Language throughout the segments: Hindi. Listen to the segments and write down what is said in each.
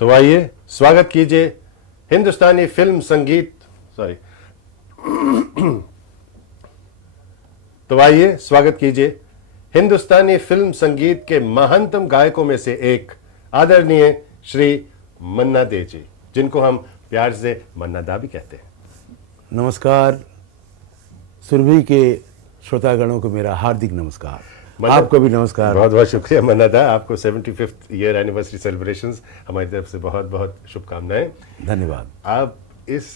तो आइए स्वागत कीजिए हिंदुस्तानी फिल्म संगीत सॉरी तो आइए स्वागत कीजिए हिंदुस्तानी फिल्म संगीत के महानतम गायकों में से एक आदरणीय श्री मन्ना डे जी, जिनको हम प्यार से मन्ना दा भी कहते हैं। नमस्कार। सुरभि के श्रोतागणों को मेरा हार्दिक नमस्कार। आपको भी नमस्कार। बहुत बहुत शुक्रिया मन्ना दा, आपको 75th ईयर एनिवर्सरी सेलिब्रेशंस हमारी तरफ से बहुत बहुत शुभकामनाएं। धन्यवाद। आप इस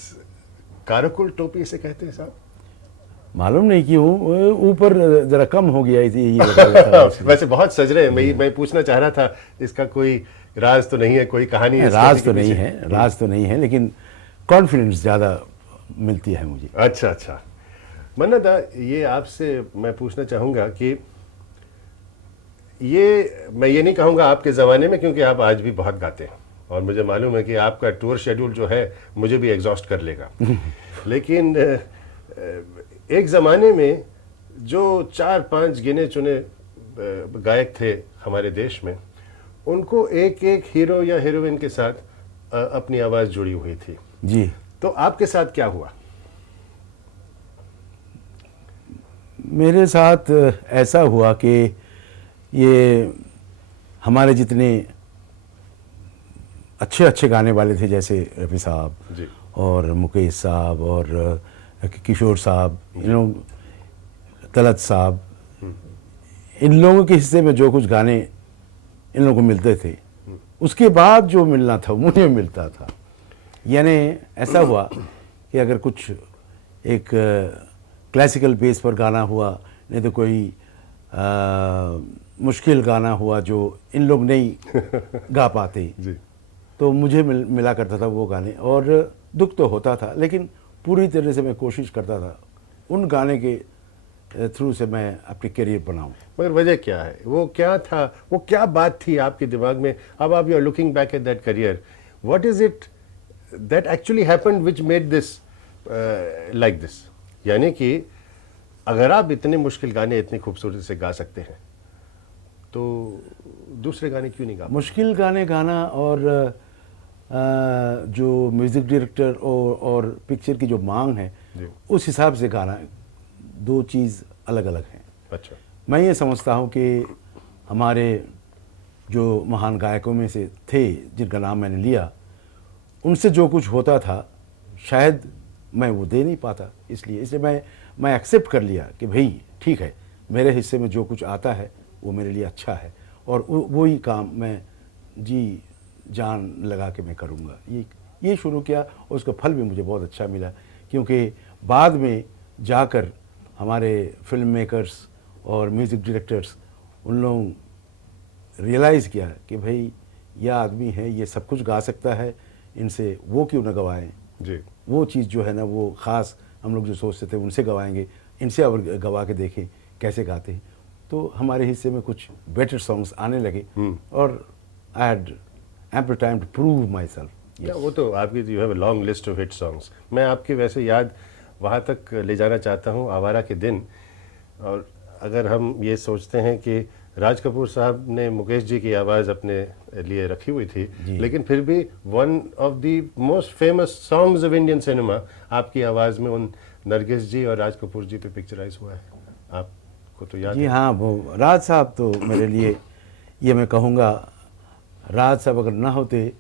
काराकुल टोपी से कहते हैं साहब? मालूम नहीं क्यों ऊपर जरा कम हो गया ये वैसे बहुत सज रहे हैं। मैं पूछना चाह रहा था, इसका कोई राज तो नहीं है, कोई कहानी है? राज तो नहीं है, लेकिन कॉन्फिडेंस ज्यादा मिलती है मुझे। अच्छा। मन्ना दा, ये आपसे मैं पूछना चाहूंगा कि मैं ये नहीं कहूँगा आपके ज़माने में, क्योंकि आप आज भी बहुत गाते हैं और मुझे मालूम है कि आपका टूर शेड्यूल जो है मुझे भी एग्जॉस्ट कर लेगा। लेकिन एक ज़माने में जो 4-5 गिने चुने गायक थे हमारे देश में, उनको एक एक हीरो या हीरोइन के साथ अपनी आवाज़ जुड़ी हुई थी जी। तो आपके साथ क्या हुआ? मेरे साथ ऐसा हुआ कि ये हमारे जितने अच्छे गाने वाले थे, जैसे रफ़ी साहब और मुकेश साहब और किशोर साहब, तलत साहब, इन लोगों के हिस्से में जो कुछ गाने इन लोगों को मिलते थे, उसके बाद जो मिलना था मुझे मिलता था। यानी ऐसा हुआ कि अगर कुछ एक क्लासिकल बेस पर गाना हुआ, नहीं तो कोई मुश्किल गाना हुआ जो इन लोग नहीं गा पाते जी, तो मुझे मिला करता था वो गाने। और दुख तो होता था, लेकिन पूरी तरह से मैं कोशिश करता था उन गाने के थ्रू से मैं अपनी करियर बनाऊं। मगर वजह क्या है? वो क्या था? वो क्या बात थी आपके दिमाग में? अब आप you are looking back at that career, what is it that actually happened which made this like this? यानी कि अगर आप इतने मुश्किल गाने इतनी खूबसूरती से गा सकते हैं तो दूसरे गाने क्यों नहीं गा? मुश्किल गाने गाना और जो म्यूज़िक डायरेक्टर और पिक्चर की जो मांग है उस हिसाब से गाना, दो चीज़ अलग अलग हैं। अच्छा। मैं ये समझता हूँ कि हमारे जो महान गायकों में से थे जिनका नाम मैंने लिया, उनसे जो कुछ होता था शायद मैं वो दे नहीं पाता, इसलिए मैं एक्सेप्ट कर लिया कि भाई ठीक है, मेरे हिस्से में जो कुछ आता है वो मेरे लिए अच्छा है और वही काम मैं जी जान लगा के मैं करूँगा। ये शुरू किया और उसका फल भी मुझे बहुत अच्छा मिला, क्योंकि बाद में जाकर हमारे फिल्म मेकर्स और म्यूज़िक डायरेक्टर्स उन लोगों रियलाइज़ किया कि भाई यह आदमी है, ये सब कुछ गा सकता है, इनसे वो क्यों न गवाएं जी। वो चीज़ जो है ना, वो ख़ास हम लोग जो सोचते थे उनसे गवाएंगे, इनसे और गवा के देखें कैसे गाते हैं। तो हमारे हिस्से में कुछ बेटर सॉन्ग्स आने लगे और I had ample time to prove myself. वो तो आपकी you have a long list of hit songs. मैं आपकी वैसे याद वहाँ तक ले जाना चाहता हूँ, आवारा के दिन। और अगर हम ये सोचते हैं कि राज कपूर साहब ने मुकेश जी की आवाज़ अपने लिए रखी हुई थी, लेकिन फिर भी one of the most famous songs of Indian cinema आपकी आवाज़ में उन नरगिस जी और राज कपूर जी पे पिक्चराइज हुआ है। आपको तो याद जी है? हाँ, वो राज साहब तो मेरे लिए, ये मैं कहूँगा, राज साहब अगर ना होते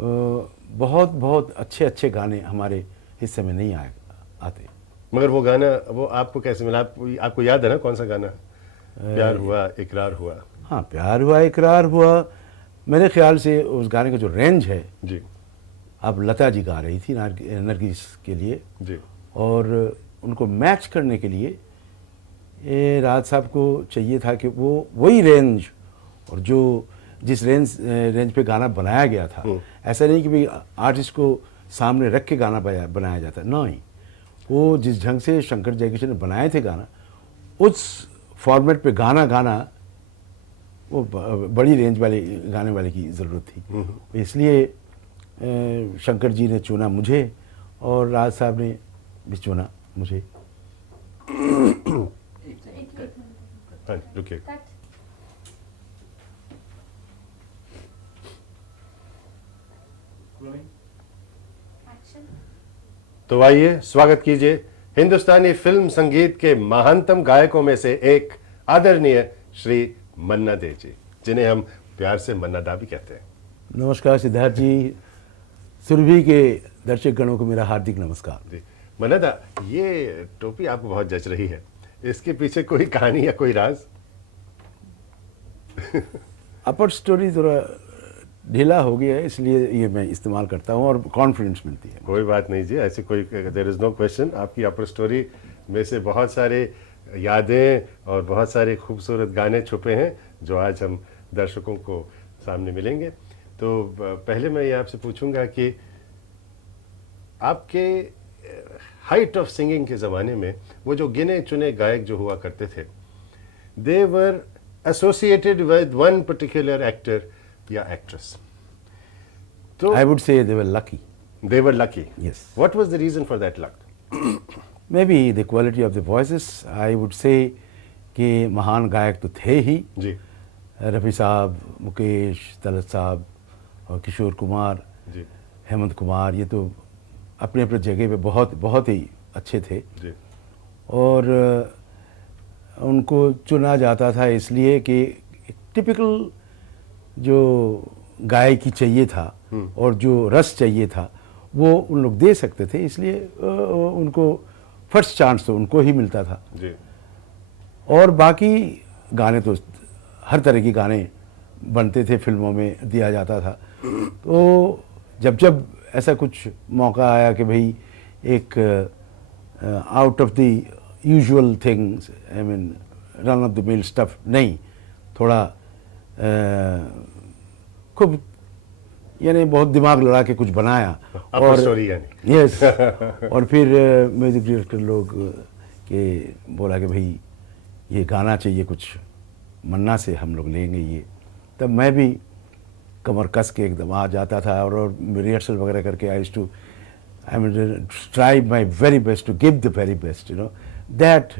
बहुत बहुत अच्छे गाने हमारे हिस्से में नहीं आते। मगर वो गाना वो आपको कैसे मिला? आपको याद है ना कौन सा गाना? प्यार हुआ इकरार हुआ। हाँ, प्यार हुआ इकरार हुआ। मेरे ख्याल से उस गाने का जो रेंज है जी, अब लता जी गा रही थी नरगिस के लिए जी, और उनको मैच करने के लिए राज साहब को चाहिए था कि वो वही रेंज और जो जिस रेंज पे गाना बनाया गया था, ऐसा नहीं कि भाई आर्टिस्ट को सामने रख के गाना बनाया जाता, नहीं, वो जिस ढंग से शंकर जयकिशन ने बनाए थे गाना, उस फॉर्मेट पे गाना वो बड़ी रेंज वाले गाने वाले की ज़रूरत थी। इसलिए शंकर जी ने चुना मुझे और राज साहब ने भी चुना मुझे। हाँ, रुकिए। तो आइए स्वागत कीजिए हिंदुस्तानी फिल्म संगीत के महानतम गायकों में से एक आदरणीय श्री मन्ना डे जी, जिन्हें हम प्यार से मन्ना दा भी कहते हैं। नमस्कार सिद्धार्थ जी, सुरभि के दर्शक गणों को मेरा हार्दिक नमस्कार। जी मन्ना दा, ये टोपी आपको बहुत जच रही है, इसके पीछे कोई कहानी या कोई राज? अपर स्टोरी थोड़ा ढीला हो गया है, इसलिए ये मैं इस्तेमाल करता हूँ और कॉन्फिडेंस मिलती है। कोई बात नहीं जी, ऐसी कोई देयर इज़ नो क्वेश्चन। आपकी अपर स्टोरी में से बहुत सारे यादें और बहुत सारे खूबसूरत गाने छुपे हैं जो आज हम दर्शकों को सामने मिलेंगे। तो पहले मैं ये आपसे पूछूंगा कि आपके हाइट ऑफ सिंगिंग के ज़माने में वो जो गिने चुने गायक जो हुआ करते थे, they were associated with one particular actor या एक्ट्रेस। तो I would say they were lucky. they were lucky. Yes. What was the reason for that luck? Maybe the quality of the voices. I would say कि महान गायक तो थे ही, जी रफ़ी साहब, मुकेश, तलत साहब और किशोर कुमार, जी हेमंत कुमार, ये तो अपने अपने जगह पे बहुत बहुत ही अच्छे थे। जी और उनको चुना जाता था इसलिए कि टिपिकल जो गायकी चाहिए था और जो रस चाहिए था वो उन लोग दे सकते थे, इसलिए उनको फर्स्ट चांस तो उनको ही मिलता था। जी और बाकी गाने तो हर तरह के गाने बनते थे, फिल्मों में दिया जाता था। तो जब जब ऐसा कुछ मौका आया कि भाई एक out of the usual things, I mean run of the mill stuff नहीं, थोड़ा खूब यानी बहुत दिमाग लड़ा के कुछ बनाया Upper story यानी। यस और फिर म्यूजिक डायरेक्टर लोग के बोला कि भाई ये गाना चाहिए कुछ, मन्ना से हम लोग लेंगे ये। तब मैं भी कमर कस के एकदम आ जाता था और रिहर्सल वगैरह करके I to try my very best to give the very best, you know, that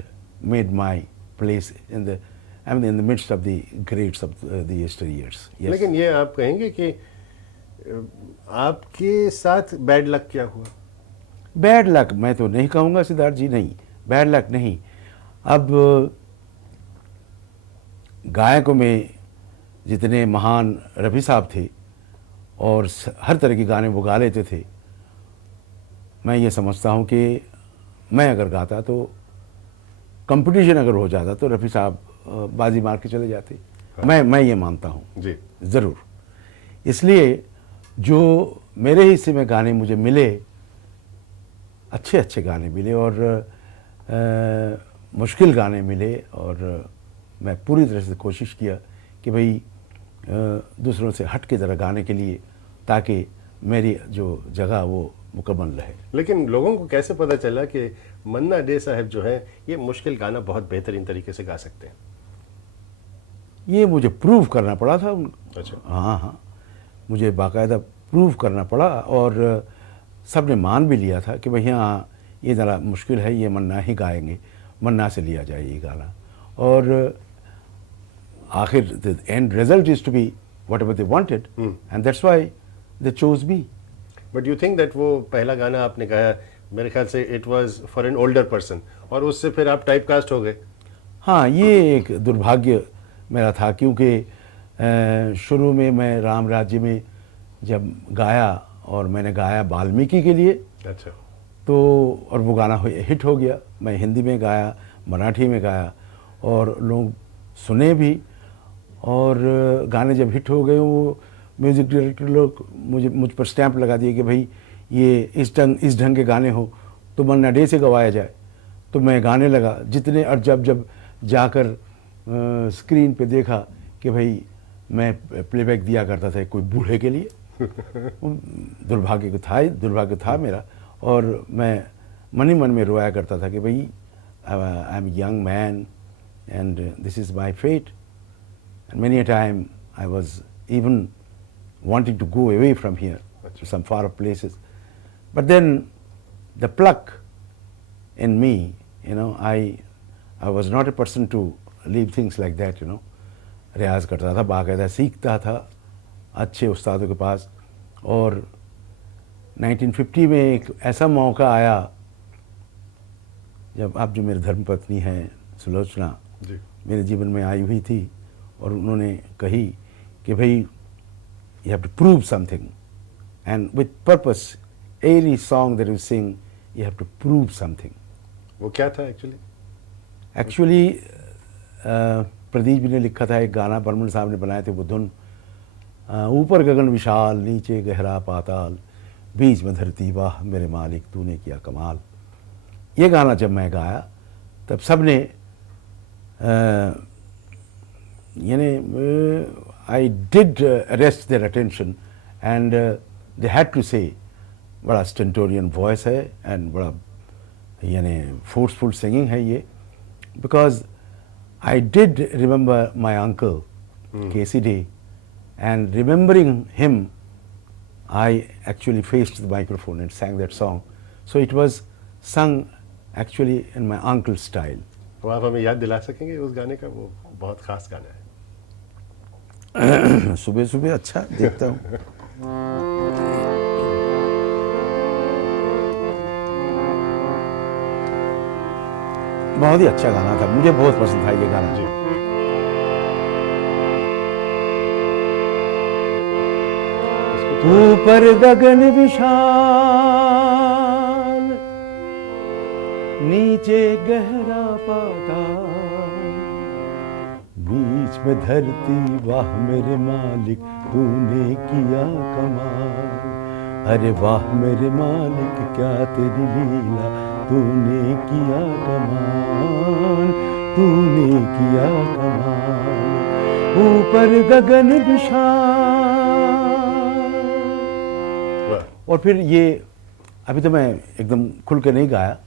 made my place in the in the midst of the greats of the yester years. Yes. लेकिन ये आप कहेंगे कि आपके साथ बैड लक क्या हुआ? बैड लक मैं तो नहीं कहूँगा सिद्धार्थ जी, नहीं, बैड लक नहीं। अब गायकों में जितने महान रफ़ी साहब थे और हर तरह के गाने वो गा लेते थे, मैं ये समझता हूँ कि मैं अगर गाता तो कंपटीशन अगर हो जाता तो रफ़ी साहब बाजी मार के चले जाते। मैं ये मानता हूँ जी ज़रूर। इसलिए जो मेरे हिस्से में गाने मुझे मिले, अच्छे अच्छे गाने मिले और मुश्किल गाने मिले, और मैं पूरी तरह से कोशिश किया कि भाई दूसरों से हट के ज़रा गाने के लिए, ताकि मेरी जो जगह वो मुकम्मल रहे। लेकिन लोगों को कैसे पता चला कि मन्ना डे साहब जो है ये मुश्किल गाना बहुत बेहतरीन तरीके से गा सकते हैं? ये मुझे प्रूव करना पड़ा था। अच्छा। हाँ, मुझे बाकायदा प्रूव करना पड़ा और सब ने मान भी लिया था कि भैया ये ज़रा मुश्किल है, ये मन्ना ही गाएंगे, मन्ना से लिया जाए ये गाना। और आखिर the end result is to be whatever they wanted and that's why they chose me. But you think that वो पहला गाना आपने गाया, मेरे ख्याल से it was for an older person, और उससे फिर आप टाइप कास्ट हो गए? हाँ, ये एक दुर्भाग्य मेरा था, क्योंकि शुरू में मैं राम राज्य में जब गाया और मैंने गाया वाल्मीकि के लिए, अच्छा, तो और वो गाना हिट हो गया। मैं हिंदी में गाया, मराठी में गाया और लोग सुने भी, और गाने जब हिट हो गए वो म्यूज़िक डायरेक्टर लोग मुझ पर स्टैंप लगा दिए कि भाई ये इस ढंग के गाने हो तो मन्ना डे से गवाया जाए। तो मैं गाने लगा जितने, और जब जाकर स्क्रीन पे देखा कि भाई मैं प्लेबैक दिया करता था कोई बूढ़े के लिए, दुर्भाग्य था मेरा, और मैं मन ही मन में रोया करता था कि भाई I am young man and this is my fate. And many a time I was even wanting to go away from here to some far off places. But then the pluck in me, you know, I was not a person to leave things like that, you know. रियाज करता था, बाकायदा सीखता था अच्छे उस्तादों के पास, और 1950 में एक ऐसा मौका आया जब आप जो मेरे धर्मपत्नी हैं सुलोचना जी मेरे जीवन में आई हुई थी और उन्होंने कही कि भाई you have to prove something and with purpose any song that you sing you have to prove something. वो क्या था एक्चुअली? एक्चुअली प्रदीप जी ने लिखा था एक गाना, बर्मन साहब ने बनाए थे वो धुन, ऊपर गगन विशाल नीचे गहरा पाताल बीच में धरती वाह मेरे मालिक तूने किया कमाल। ये गाना जब मैं गाया तब सब ने यानी I did arrest their attention and they had to say बड़ा स्टेंटोरियन वॉइस है एंड बड़ा यानी फोर्सफुल सिंगिंग है ये, because I did remember my uncle K C Dey and remembering him I actually faced the microphone and sang that song, so it was sung actually in my uncle's style. वो आप हमें याद दिला सकेंगे उस गाने का? वो बहुत खास गाना है। सुबह सुबह अच्छा देखता हूँ। बहुत ही अच्छा गाना था, मुझे बहुत पसंद था ये गाना जी। ऊपर गगन विशाल नीचे गहरा पाताल बीच में धरती वाह मेरे मालिक तूने किया कमाल। अरे वाह मेरे मालिक क्या तेरी लीला तूने किया कमाल, तूने किया कमाल। ऊपर गगन विशाल। और फिर ये अभी तो मैं एकदम खुल के नहीं गाया,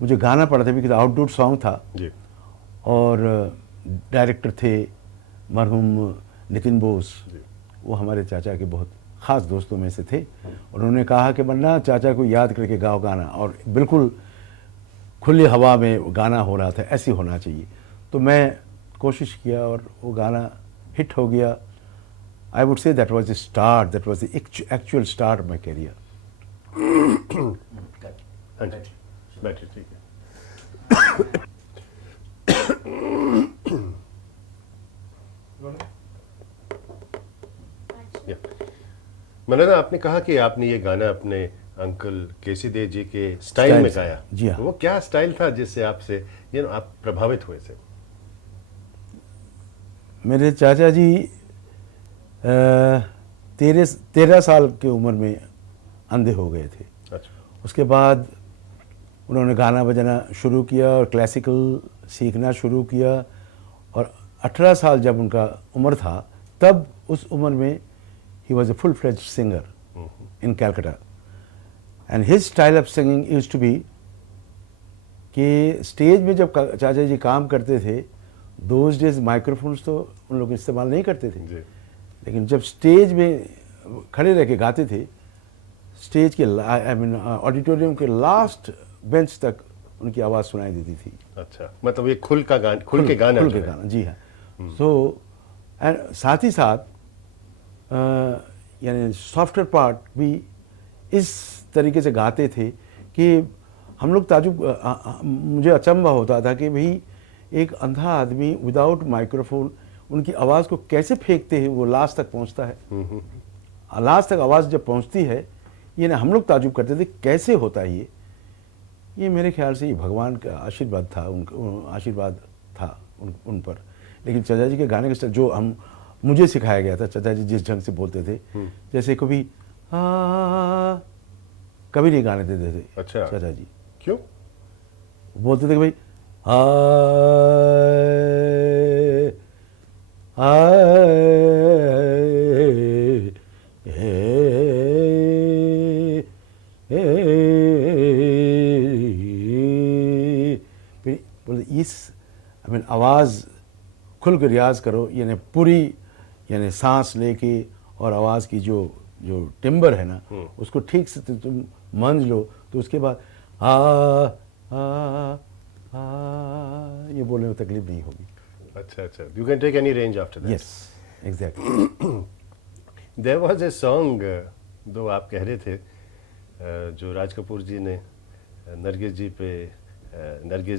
मुझे गाना पड़ा था क्योंकि आउटडोर सॉन्ग था जी। और डायरेक्टर थे मरहूम नितिन बोस, वो हमारे चाचा के बहुत ख़ास दोस्तों में से थे और उन्होंने कहा कि वरना चाचा को याद करके गाओ गाना, और बिल्कुल खुली हवा में गाना हो रहा था, ऐसे होना चाहिए। तो मैं कोशिश किया और वो गाना हिट हो गया। I would say that was the start, that was the actual start of my career. हाँ जी, बैठिए, ठीक है। मनोज, आपने कहा कि आपने ये गाना अपने अंकल केसी दे जी के स्टाइल में गाया। जी हाँ। वो क्या स्टाइल था जिससे आपसे आप प्रभावित हुए थे? मेरे चाचा जी 13 साल की उम्र में अंधे हो गए थे। अच्छा। उसके बाद उन्होंने गाना बजाना शुरू किया और क्लासिकल सीखना शुरू किया और 18 साल जब उनका उम्र था तब उस उम्र में ही was a full fledged singer in Calcutta and his style of singing used to be कि स्टेज में जब चाचा जी काम करते थे, दोज डेज माइक्रोफोन्स तो उन लोग इस्तेमाल नहीं करते थे जी। लेकिन जब स्टेज में खड़े रह के गाते थे, स्टेज के आई मीन ऑडिटोरियम के लास्ट बेंच तक उनकी आवाज़ सुनाई देती थी। अच्छा, मतलब ये खुल के गाना खुल के गाना, जी हाँ। सो एंड साथ ही साथ यानी सॉफ्टवेयर पार्ट भी इस तरीके से गाते थे कि हम लोग ताजुब मुझे अचंभा होता था कि भाई एक अंधा आदमी विदाउट माइक्रोफोन उनकी आवाज़ को कैसे फेंकते हैं, वो लास्ट तक पहुंचता है। लास्ट तक आवाज़ जब पहुंचती है, ये ना हम लोग ताजुब करते थे कैसे होता है ये मेरे ख्याल से ये भगवान का आशीर्वाद था, आशीर्वाद था उन पर। लेकिन चाचा जी के गाने के जो मुझे सिखाया गया था, चाचा जी जिस ढंग से बोलते थे, जैसे कभी कभी नहीं गाने देते थे। अच्छा। चाचा जी क्यों? बोलते थे कि भाई इस आई मीन आवाज़ खुल कर रियाज करो, यानी पूरी यानी सांस लेके और आवाज़ की जो टिम्बर है ना उसको ठीक से तुम मंझ लो तो उसके बाद ये बोलने में तकलीफ नहीं होगी। अच्छा अच्छा, you can take any range after that. Yes exactly. There was a song दो आप कह रहे थे जो राज कपूर जी ने नरगिस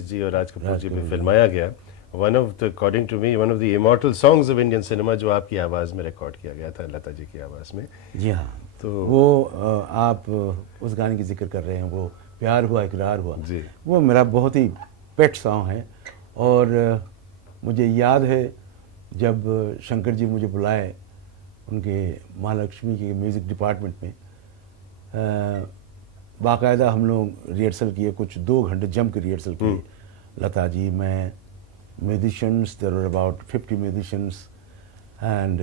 जी और राज कपूर जी पे फिल्माया गया, one of the according to me one of the immortal songs of Indian cinema, जो आपकी आवाज़ में रिकॉर्ड किया गया था, लता जी की आवाज़ में। जी हाँ। तो वो आप उस गाने की जिक्र कर रहे हैं, वो प्यार हुआ इकरार हुआ जी। वो मेरा बहुत ही पेट सॉन्ग है। और मुझे याद है जब शंकर जी मुझे बुलाए उनके महालक्ष्मी के म्यूज़िक डिपार्टमेंट में, बाकायदा हम लोग रिहर्सल किए, कुछ 2 घंटे जम के रिहर्सल किए, लता जी, मैं, musicians, there were about 50 musicians, and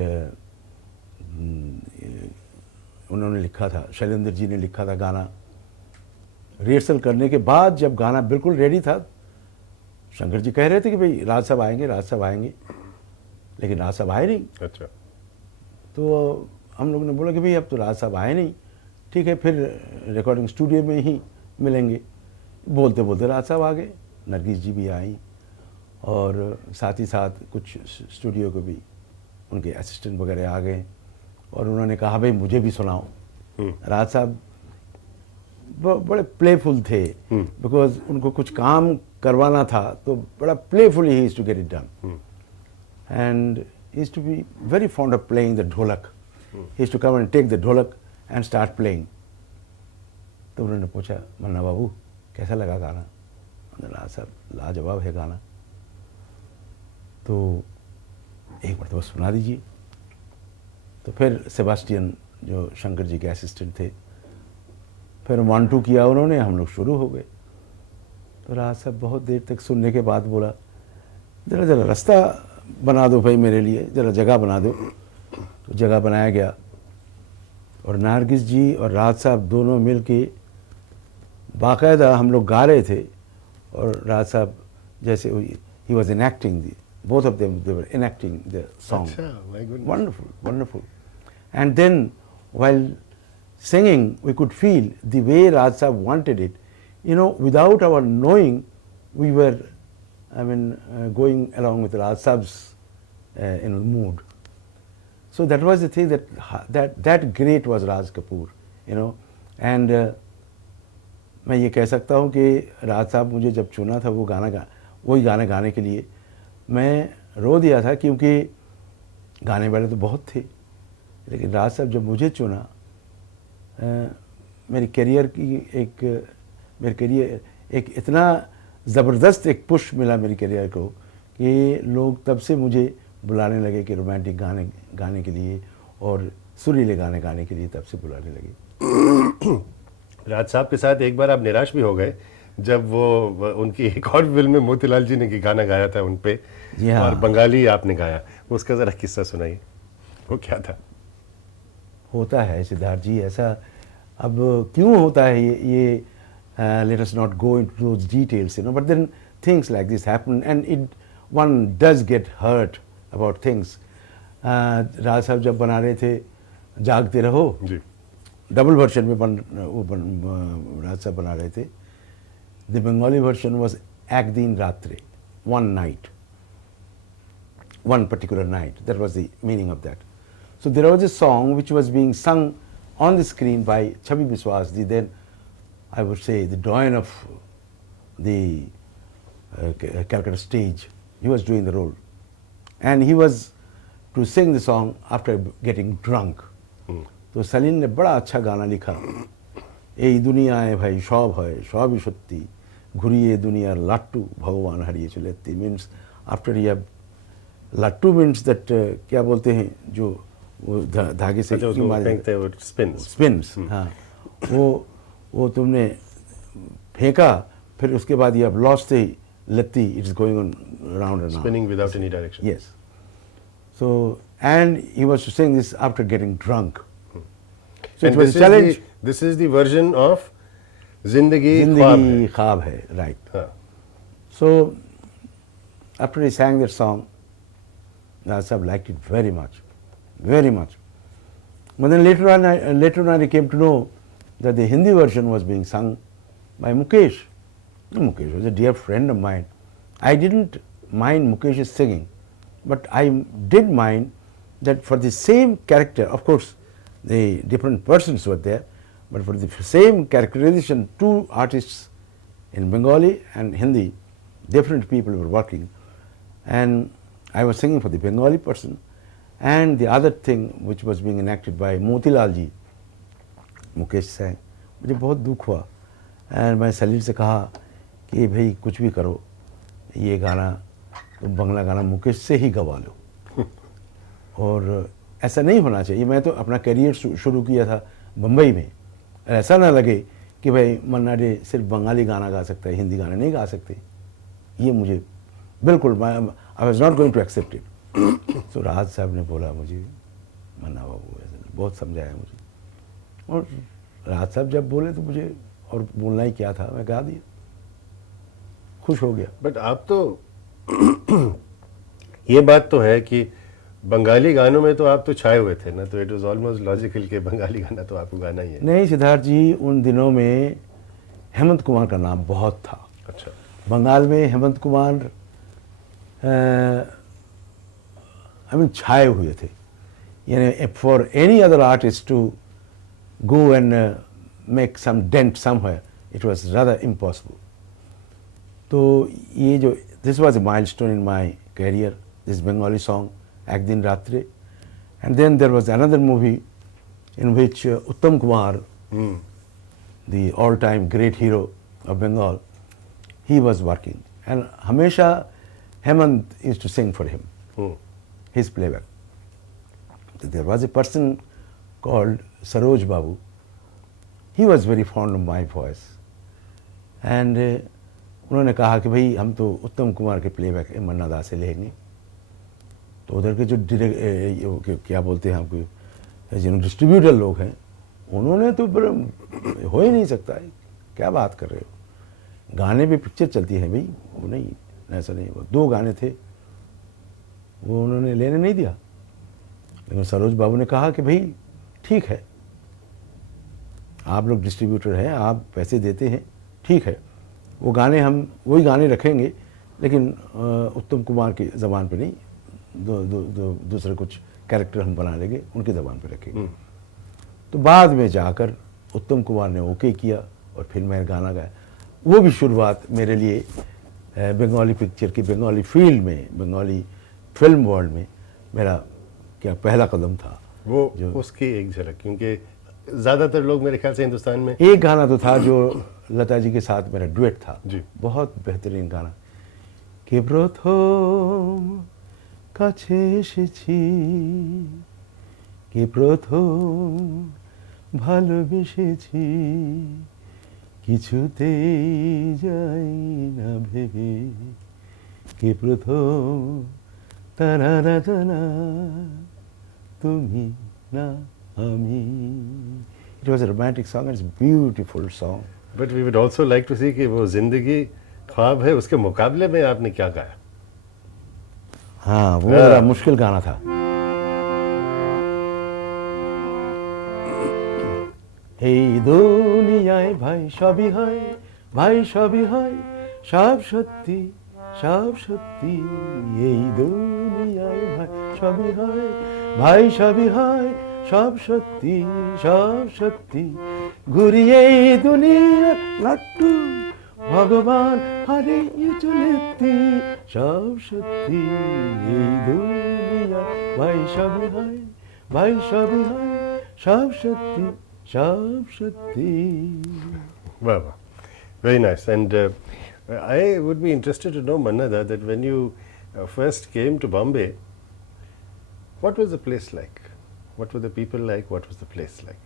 उन्होंने लिखा था, शैलेंद्र जी ने लिखा था गाना। रिहर्सल करने के बाद जब गाना बिल्कुल रेडी था, शंकर जी कह रहे थे कि भाई राज साहब आएंगे, राज साहब आएंगे, लेकिन राज साहब आए नहीं। अच्छा। तो हम लोगों ने बोला कि भाई अब तो राज साहब आए नहीं, ठीक है फिर रिकॉर्डिंग स्टूडियो में ही मिलेंगे। बोलते बोलते राज साहब आ गए, नरगिस जी भी आई, और साथ ही साथ कुछ स्टूडियो को भी उनके असिस्टेंट वगैरह आ गए, और उन्होंने कहा भाई मुझे भी सुनाओ। राज साहब बड़े प्लेफुल थे, बिकॉज उनको कुछ काम करवाना था, तो बड़ा playfully he is to get it done, and is to be very fond of playing the dholak. He is to come and take the dholak and start playing. तो उन्होंने पूछा, मन्ना बाबू कैसा लगा गाना? राज साहब लाजवाब है गाना, तो एक मरतबा सुना दीजिए। तो फिर सेबास्टियन जो शंकर जी के असिस्टेंट थे, फिर 1-2 किया उन्होंने, हम लोग शुरू हो गए। तो राज साहब बहुत देर तक सुनने के बाद बोला, ज़रा ज़रा रास्ता बना दो भाई मेरे लिए, ज़रा जगह बना दो। तो जगह बनाया गया, और नरगिस जी और राज साहब दोनों मिल के बाकायदा हम लोग गा रहे थे, और राज साहब जैसे he was enacting both of them, they were enacting the song. अच्छा, my goodness. Wonderful, wonderful. And then while singing, we could feel the way Raj Sahab wanted it. You know, without our knowing, we were, going along with Raj Sahab's mood. So that was the thing that great was Raj Kapoor, you know. And मैं ये कह सकता हूँ कि राज साहब मुझे जब चुना था वही गाना गाने के लिए, मैं रो दिया था, क्योंकि गाने वाले तो बहुत थे, लेकिन राज साहब जब मुझे चुना, मेरे करियर एक इतना ज़बरदस्त एक पुश मिला मेरी करियर को, कि लोग तब से मुझे बुलाने लगे कि रोमांटिक गाने गाने के लिए और सुरीले गाने गाने के लिए तब से बुलाने लगे। राज साहब के साथ एक बार आप निराश भी हो गए जब वो उनकी एक और फिल्म में मोतीलाल जी ने गाना गाया था उन पे, जी हाँ। और बंगाली आपने गाया, उसका ज़रा किस्सा सुनाइए, वो क्या था? होता है सिद्धार्थ जी ऐसा, अब क्यों होता है ये let us not go into those details, you know, but then things like this happen and one does get hurt about things. राज साहब जब बना रहे थे जागते रहो जी, डबल वर्जन में राज साहब बना रहे थे। The Bengali version was एक दिन रात्रे, one night, one particular night. That was the meaning of that. So there was a song which was being sung on the screen by Chhabi Biswas, the then, I would say, the doyen of the Calcutta stage. He was doing the role, and he was to sing the song after getting drunk. तो सलीम ने बड़ा अच्छा गाना लिखा, এই দুনিয়ায় ভাই সব হয় সবই সত্যি, ঘুরিয়ে দুনিয়ার লাট্টু ভগবান হারিয়ে চলেতি। मीन्स आफ्टर यू लट्टू मीन्स दैट क्या बोलते हैं जो वो धागे से स्पिन्स, हाँ, वो तुमने फेंका, फिर उसके बाद ये अब लॉस्ट ही लत्ती, it's going on round and spinning without any direction. Yes. So and he was to sing this after getting drunk. So And it was a challenge. this is the version of Zindagi Khwab जिंदगी Hai. ख्वाब है, right. हाँ, So after he sang that song, Raj Sahab liked it very much, very much. But then later on I came to know that the Hindi version was being sung by Mukesh. Mukesh was a dear friend of mine. I didn't mind Mukesh's singing, but I did mind that for the same character, of course, the different persons were there, but for the same characterization, two artists in Bengali and Hindi, different people were working, and I was singing for the Bengali person, and the other thing which was being enacted by Motilal ji, Mukesh Singh, मुझे बहुत दुख हुआ एंड मैं सलील से कहा कि भाई कुछ भी करो, ये गाना तुम बंगला गाना मुकेश से ही गवा लो और ऐसा नहीं होना चाहिए। मैं तो अपना करियर शुरू किया था बम्बई में, ऐसा ना लगे कि भाई मन्ना डे सिर्फ बंगाली गाना गा सकता है, हिंदी गाना नहीं गा सकते, ये मुझे बिल्कुल, I was not going to accept it. तो राहत साहब ने बोला मुझे, मन्ना बाबू बहुत समझाया मुझे, और राहत साहब जब बोले तो मुझे और बोलना ही क्या था, मैं गा दिया, खुश हो गया। बट आप तो ये बात तो है कि बंगाली गानों में तो आप तो छाए हुए थे ना, तो इट वाज ऑलमोस्ट लॉजिकल कि बंगाली गाना तो आपको गाना ही है। नहीं सिद्धार्थ जी, उन दिनों में हेमंत कुमार का नाम बहुत था। अच्छा। बंगाल में हेमंत कुमार छाए हुए थे, यानी for any other artist to go and make some dent somewhere, it was rather impossible. तो ये जो this was a milestone in my career, this Bengali song Ek Din Ratre, and then there was another movie in which Uttam Kumar, the all-time great hero of Bengal, he was working, and हमेशा Hemant used to sing for him, his playback. There was a person called Saroj Babu. He was very fond of my voice, and उन्होंने कहा कि भाई हम तो उत्तम कुमार के प्लेबैक मन्ना दा से लेंगे। तो उधर के जो क्या बोलते हैं आपको, जिन डिस्ट्रीब्यूटर लोग हैं, उन्होंने तो हो ही नहीं सकता है, क्या बात कर रहे हो, गाने भी पिक्चर चलती है भाई, वो नहीं, ऐसा नहीं, वो 2 गाने थे, वो उन्होंने लेने नहीं दिया। लेकिन सरोज बाबू ने कहा कि भाई ठीक है, आप लोग डिस्ट्रीब्यूटर हैं, आप पैसे देते हैं, ठीक है, वो गाने हम वही गाने रखेंगे, लेकिन उत्तम कुमार की ज़बान पे नहीं, दूसरे कुछ कैरेक्टर हम बना लेंगे, उनकी ज़बान पे रखेंगे। तो बाद में जाकर उत्तम कुमार ने ओके किया और फिर मैं गाना गाया। वो भी शुरुआत मेरे लिए बंगाली पिक्चर की, बंगाली फील्ड में, बंगाली फिल्म वर्ल्ड में मेरा क्या पहला कदम था। वो जो उसकी एक झलक, क्योंकि ज़्यादातर लोग मेरे ख्याल से हिंदुस्तान में एक गाना तो था जो लता जी के साथ मेरा डुएट था जी, बहुत बेहतरीन गाना, कि प्रथम কাছে এসেছি, कि প্রথম ভালোবেসেছি, কিছুতেই যাই না ভেবে, कि প্রথম তারা জানা তুমি না আমি। It was a romantic song, it's a beautiful song. But we would also like to see कि वो जिंदगी ख्वाब है, उसके मुकाबले में आपने क्या गाया? हाँ, वो बड़ा मुश्किल गाना था। এই দুনিয়ায় ভাই সবই হয়, ভাই সবই হয়, সব সত্যি সব সত্যি, এই দুনিয়ায় ভাই সবই হয়, ভাই সবই হয়, সব সত্যি সব সত্যি, ঘুরিয়ে এই দুনিয়ার লাট্টু ভগবান হারিয়ে চলেছি, সব সত্যি এই দুনিয়ায় ভাই সবই হয়, ভাই সবই হয়, সব সত্যি সব সত্যি। वाह वाह, very nice. And I would be interested to know, Manna Da, that when you first came to Bombay, what was the place like? What were the people like? What was the place like?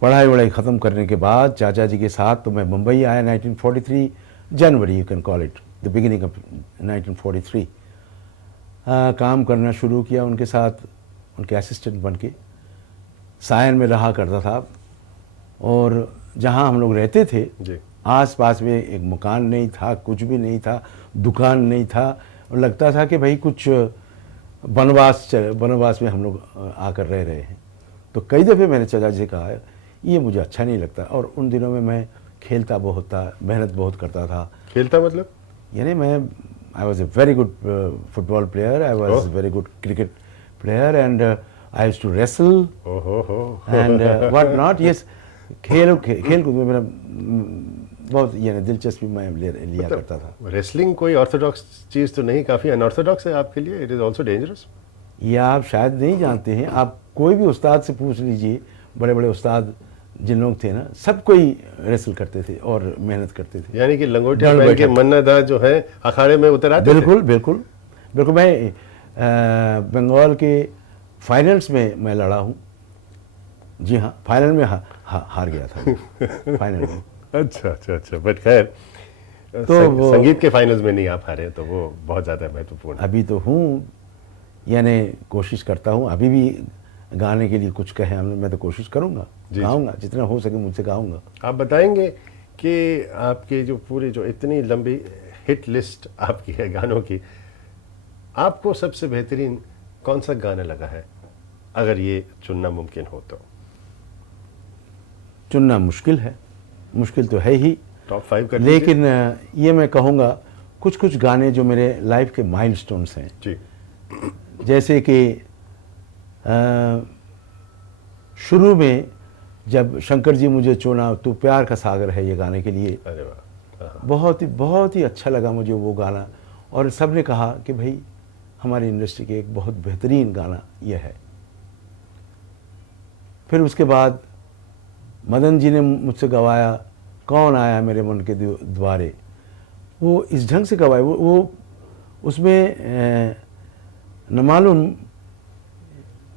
पढ़ाई वढ़ाई ख़त्म करने के बाद चाचा जी के साथ तो मैं मुंबई आया 1943 जनवरी, you can call it the beginning of 1943। काम करना शुरू किया उनके साथ, उनके असिस्टेंट बन के सायन में रहा करता था। और जहाँ हम लोग रहते थे जी, आस पास में एक मकान नहीं था, कुछ भी नहीं था, दुकान नहीं था, और लगता था कि भाई कुछ वनवास में हम लोग आकर रह रहे हैं। तो कई दफ़े मैंने चाचा जी से कहा ये मुझे अच्छा नहीं लगता। और उन दिनों में मैं खेलता बहुत था, मेहनत बहुत करता था। खेलता मतलब? यानी मैं I was a very good football player, I was very good cricket player, and I used to wrestle ओहो एंड व्हाट नॉट। यस, खेल कूद में मेरा बहुत यानी दिलचस्पी मैं लिया करता था। रेसलिंग कोई ऑर्थोडॉक्स चीज़ तो नहीं, काफ़ी अनऑर्थोडॉक्स है आपके लिए, इट इज़ ऑल्सो डेंजरस। ये आप शायद नहीं जानते हैं, आप कोई भी उस्ताद से पूछ लीजिए, बड़े बड़े उस्ताद जिन लोग थे ना, सब कोई रेसल करते थे और मेहनत करते थे। यानी कि लंगोटिया पहन के मन्ना दा जो है अखाड़े में उतर आते थे। बिल्कुल बिल्कुल बिल्कुल। मैं बंगाल के फाइनल्स में मैं लड़ा हूँ। जी हाँ, फाइनल में हार गया था फाइनल में। अच्छा, बट खैर तो संगीत के फाइनल्स में नहीं आप हारे, तो वो बहुत ज़्यादा महत्वपूर्ण है। अभी तो हूँ, यानी कोशिश करता हूँ अभी भी गाने के लिए। कुछ कहे हमने, मैं तो कोशिश करूँगा, गाऊंगा जितना हो सके मुझसे गाऊंगा। आप बताएंगे कि आपके जो पूरे जो इतनी लंबी हिट लिस्ट आपकी है गानों की, आपको सबसे बेहतरीन कौन सा गाना लगा है, अगर ये चुनना मुमकिन हो तो? चुनना मुश्किल है, मुश्किल तो है ही, टॉप 5 कर लेकिन ये मैं कहूँगा कुछ कुछ गाने जो मेरे लाइफ के माइलस्टोन्स हैं जी। जैसे कि शुरू में जब शंकर जी मुझे चुना, तू प्यार का सागर है, ये गाने के लिए अरे वाह, बहुत ही अच्छा लगा मुझे वो गाना। और सब ने कहा कि भाई हमारी इंडस्ट्री के एक बहुत बेहतरीन गाना ये है। फिर उसके बाद मदन जी ने मुझसे गवाया कौन आया मेरे मन के द्वारे। वो इस ढंग से गवाए, वो उसमें न मालूम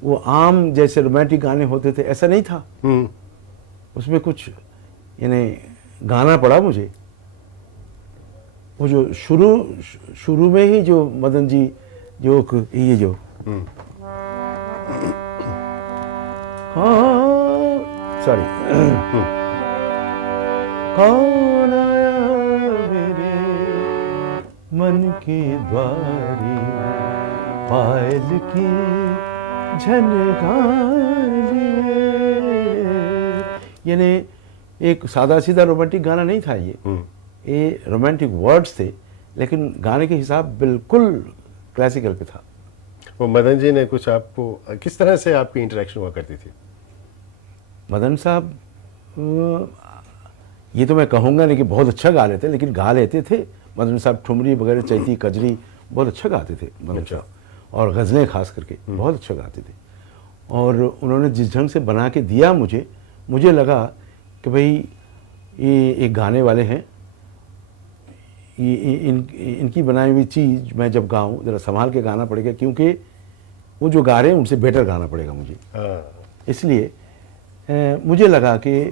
वो आम जैसे रोमांटिक गाने होते थे ऐसा नहीं था। उसमें कुछ यानी गाना पड़ा मुझे। वो जो शुरू में ही जो मदन जी जो ये जो सॉरी कौन आया मेरे मन के द्वारे, पायल की झनकार लिए, यानी एक सादा सीधा रोमांटिक गाना नहीं था ये रोमांटिक वर्ड्स थे, लेकिन गाने के हिसाब बिल्कुल क्लासिकल पे था। वो मदन जी ने कुछ आपको, किस तरह से आपकी इंटरेक्शन हुआ करती थी? मदन साहब ये तो मैं कहूँगा नहीं कि बहुत अच्छा गा लेते, लेकिन गा लेते थे मदन साहब। ठुमरी वगैरह, चैती, कजरी बहुत अच्छा गाते थे मदन साहब, और गज़लें खास करके बहुत अच्छा गाते थे। और उन्होंने जिस ढंग से बना के दिया मुझे लगा कि भाई ये एक गाने वाले हैं, इनकी बनाई हुई चीज़ मैं जब गाऊं ज़रा संभाल के गाना पड़ेगा, क्योंकि वो जो गा रहे हैं उनसे बेटर गाना पड़ेगा मुझे। इसलिए मुझे लगा कि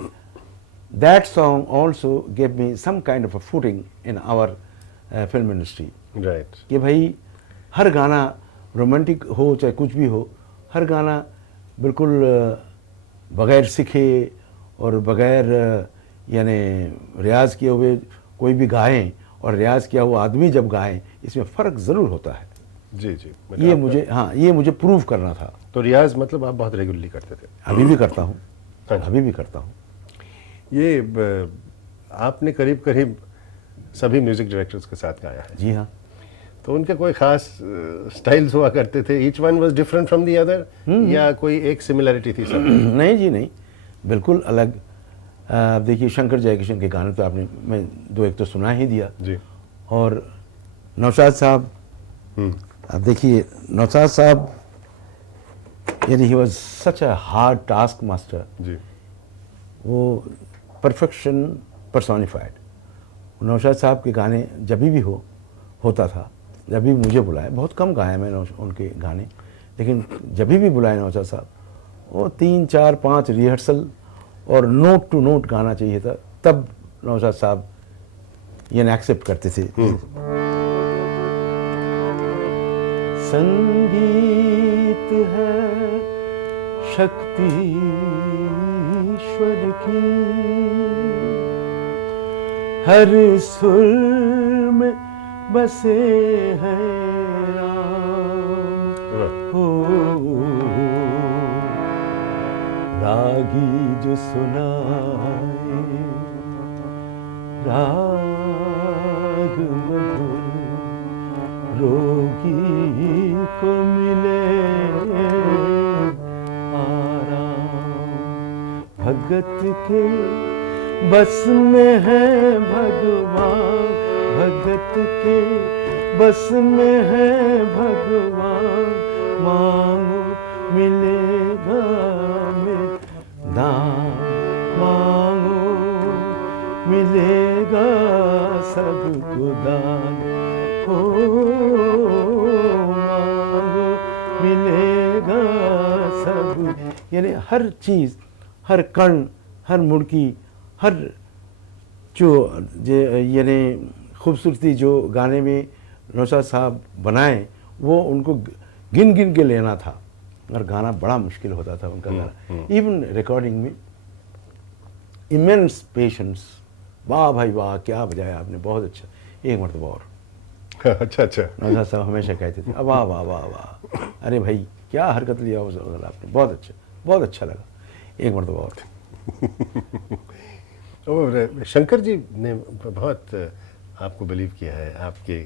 that song also gave me some kind of a footing in our film industry. Right. कि भाई हर गाना रोमांटिक हो चाहे कुछ भी हो, हर गाना बिल्कुल बग़ैर सीखे और बग़ैर यानी रियाज़ किए हुए कोई भी गाएं, और रियाज़ किया हुआ आदमी जब गाएं, इसमें फ़र्क ज़रूर होता है। जी। ये मुझे प्रूव करना था। तो रियाज मतलब आप बहुत रेगुलरली करते थे? अभी भी करता हूँ, अभी भी करता हूँ। ये आपने करीब करीब सभी म्यूजिक डायरेक्टर्स के साथ गाया है। जी हाँ। तो उनके कोई खास स्टाइल्स हुआ करते थे? Each one was different from the other, या कोई एक सिमिलरिटी थी सब? नहीं जी, नहीं, बिल्कुल अलग। देखिए शंकर जयकिशन के गाने तो आपने मैं दो एक तो सुना ही दिया जी। और नौशाद साहब, अब देखिए नौशाद साहब यानी he was such a hard task master ji. वो परफेक्शन पर्सोनिफाइड। नौशाद साहब के गाने जब भी होता था, जब भी मुझे बुलाए, बहुत कम गाए मैंने उनके गाने, लेकिन जब भी बुलाए नौशाद साहब, वो 3, 4, 5 रिहर्सल और नोट टू नोट गाना चाहिए था, तब नौशाद साहब ये एक्सेप्ट करते थे। संगीत है शक्ति ईश्वर की, हर सुर में बसे हैं राम। हो रागी जो सुनाए राग मधुर, रोगी को मिले भगत के बस में है भगवान, भगत के बस में है भगवान, मांगो मिलेगा में दान, मांगो मिलेगा सबको दान, हो मांगो मिलेगा सब। यानी हर चीज़, हर कण, हर मुड़की, हर जो यानी खूबसूरती जो गाने में नौशाद साहब बनाए, वो उनको गिन गिन के लेना था और गाना बड़ा मुश्किल होता था उनका गाना। इवन रिकॉर्डिंग में इमेंस पेशेंस, वाह भाई वाह, क्या बजाया आपने, बहुत अच्छा, एक मरतबा और। अच्छा अच्छा। नौशाद साहब हमेशा कहते थे वाह वाह वाह वाह, अरे भाई क्या हरकत लिया उस आपने, बहुत अच्छा लगा, एक मरतबा और। शंकर जी ने बहुत आपको बिलीव किया है, आपके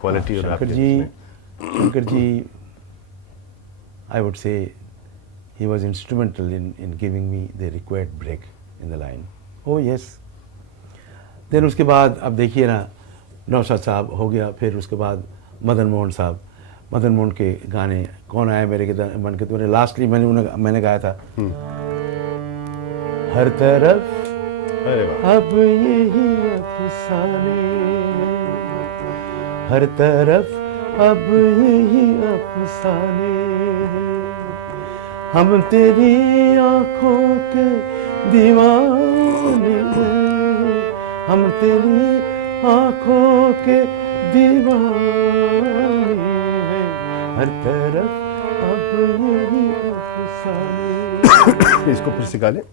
क्वालिटी और आपके Shankar ji I would say he was instrumental in giving me the required break in the line. Oh yes. Then उसके बाद अब देखिए ना, नौशाद साहब हो गया, फिर उसके बाद मदन मोहन साहब, मदन मोहन के गाने कौन आए मेरे के मन के, तुमने लास्टली मैंने गाया था हर तरफ अब यही अफसाने, हर तरफ अब यही अफसाने, हम तेरी आँखों के दीवाने, हम तेरी आँखों के दीवाने, हर तरफ अब यही अफसाने। इसको फिर सिखा लें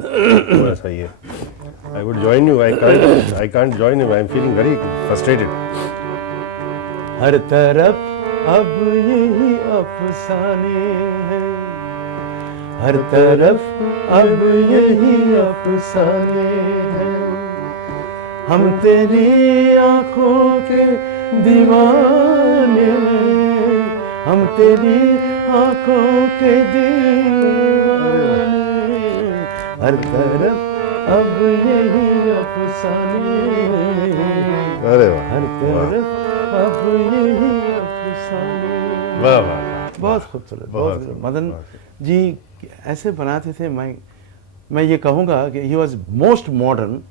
थोड़ा सा ये। I would join you. I can't join you. I am feeling very frustrated. हर तरफ अब यही अफसाने हैं, हर तरफ अब यही अफसाने हैं, हम तेरी आँखों के दीवाने, हम तेरी आँखों के दीवाने, हर तरफ अब यही अफसाने, अरे वाह, हर तरफ अब यही अफसाने। वाह वाह, बहुत खूबसूरत, बहुत मदन जी ऐसे बनाते थे। मैं ये कहूँगा कि he was most modern,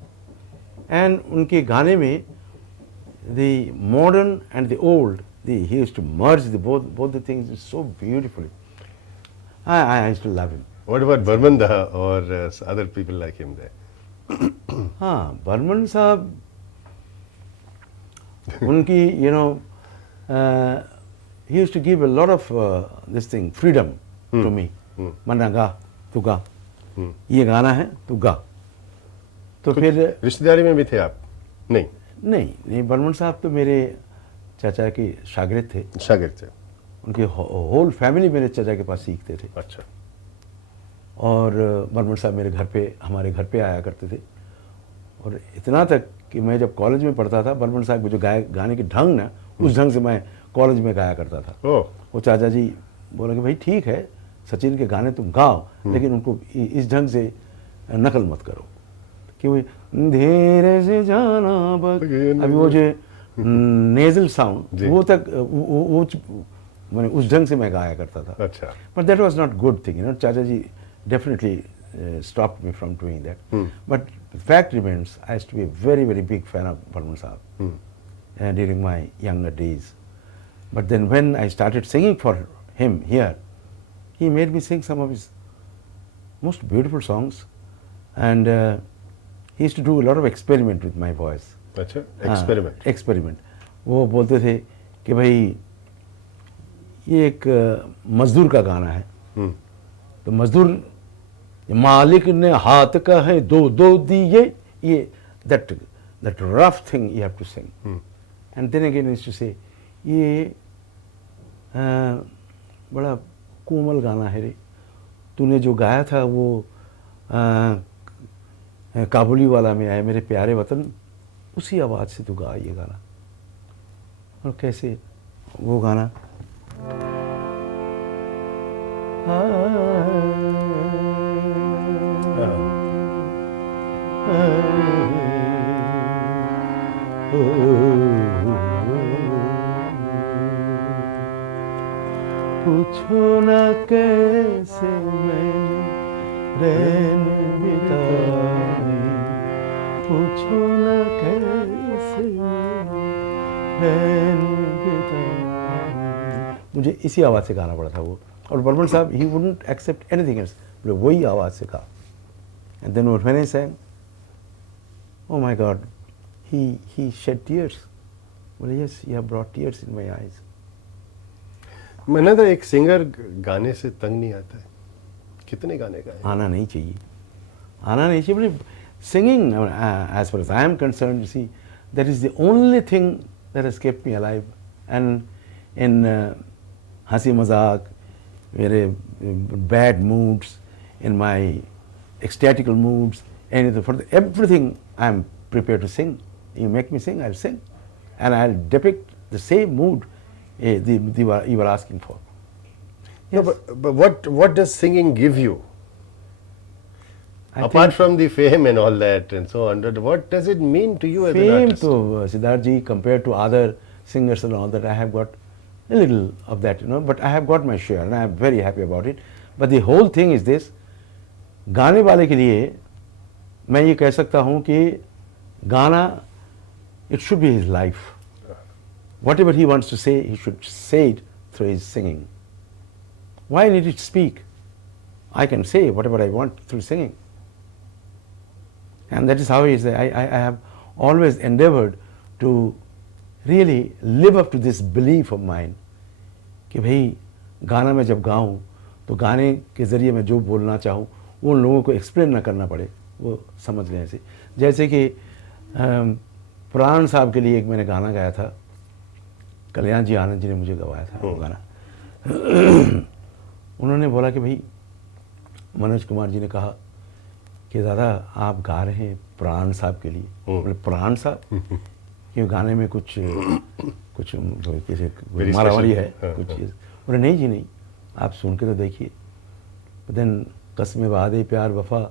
and उनके गाने में the modern and the old, he used to merge the both the things so beautifully. I used to love him. What about Burman Da or other people like him there? हाँ, बर्मन साहब, उनकी he used to give a lot of this thing, freedom to me. मन्ना गा, तू गा, ये गाना है तू गा। तो फिर रिश्तेदारी में भी थे आप? नहीं, बर्मन साहब तो मेरे चाचा के शागिर्द थे। शागिर्द थे। उनकी होल फैमिली मेरे चाचा के पास सीखते थे। अच्छा। और बर्मन साहब हमारे घर पे आया करते थे, और इतना तक कि मैं जब कॉलेज में पढ़ता था, बर्मन साहब के जो गाने के ढंग ना, उस ढंग से मैं कॉलेज में गाया करता था। वो चाचा जी बोला कि भाई ठीक है, सचिन के गाने तुम गाओ, लेकिन उनको इस ढंग से नकल मत करो, कि वो धीरे से जाना अभी वो जो नेजल साउंड वो तक वो मैंने उस ढंग से मैं गाया करता था। अच्छा। But that was not good thing, चाचा जी definitely stopped me from doing that. But the fact remains, I used to be a very, very big fan of Burman Sahab during my younger days. But then when I started singing for him here, he made me sing some of his most beautiful songs, and he used to do a lot of experiment with my voice. अच्छा, experiment. Experiment. वो बोलते थे कि भाई ये एक मजदूर का गाना है, तो मजदूर मालिक ने हाथ का है दो दो दिए, ये that rough thing you have to sing. And then again is to say ये बड़ा कोमल गाना है रे, तूने जो गाया था वो काबुली वाला में आया मेरे प्यारे वतन, उसी आवाज़ से तू गा ये गाना। और कैसे वो गाना पूछो न कैसे मैंने रैन बिताए, पूछो न कैसे मैंने रैन बिताए। मुझे इसी आवाज़ से गाना पड़ा था वो, और बर्मन साहब he wouldn't accept anything else, बोले वही आवाज़ से गा। And then when I sang, oh my God, he shed tears. बोले yes, you have brought tears in my eyes. मैंने तो एक सिंगर गाने से तंग नहीं आता है, कितने गाने गाए। आना नहीं चाहिए, आना नहीं चाहिए। बोले singing, as far as I am concerned, you see, that is the only thing that has kept me alive. And in हंसी मजाक, मेरे bad moods, in my ecstatical moods, anything, for everything I am prepared to sing. You make me sing, I'll sing, and I'll depict the same mood you were asking for. No, but what does singing give you? I Apart think from the fame and all that and so on, what does it mean to you as an fame artist? to Siddharth ji, compared to other singers and all that, I have got a little of that, but I have got my share and I am very happy about it. But the whole thing is this, गाने वाले के लिए मैं ये कह सकता हूँ कि गाना, it should be his life. Whatever he wants to say, he should say it through his singing. Why need it speak? I can say whatever I want through singing. And that is how I have always endeavored to really live up to this belief of mine कि भाई गाना मैं जब गाऊं तो गाने के ज़रिए मैं जो बोलना चाहूँ वो उन लोगों को एक्सप्लेन ना करना पड़े, वो समझ लें ऐसे। जैसे कि प्राण साहब के लिए एक मैंने गाना गाया था, कल्याण जी आनंद जी ने मुझे गवाया था वो गाना। उन्होंने बोला कि भाई, मनोज कुमार जी ने कहा कि दादा आप गा रहे हैं प्राण साहब के लिए। बोले प्राण साहब, क्यों गाने में कुछ किसी मारामारी है कुछ चीज़? बोले नहीं जी नहीं, आप सुन के तो देखिए। देन कसमें वादे प्यार वफा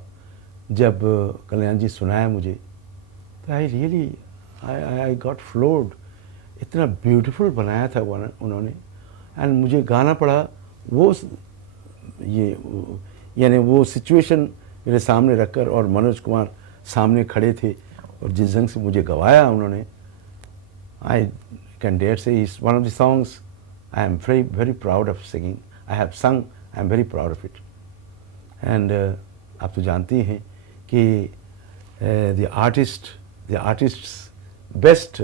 जब कल्याण जी सुनाया मुझे, तो आई गॉट फ्लोर्ड। इतना ब्यूटीफुल बनाया था वो उन्होंने, एंड मुझे गाना पड़ा वो यानी वो सिचुएशन मेरे सामने रखकर, और मनोज कुमार सामने खड़े थे और जिस ढंग से मुझे गवाया उन्होंने, I can dare say is one of the songs I am very very proud of singing. I have sung, I am very proud of it. And आप तो जानती हैं कि the artists best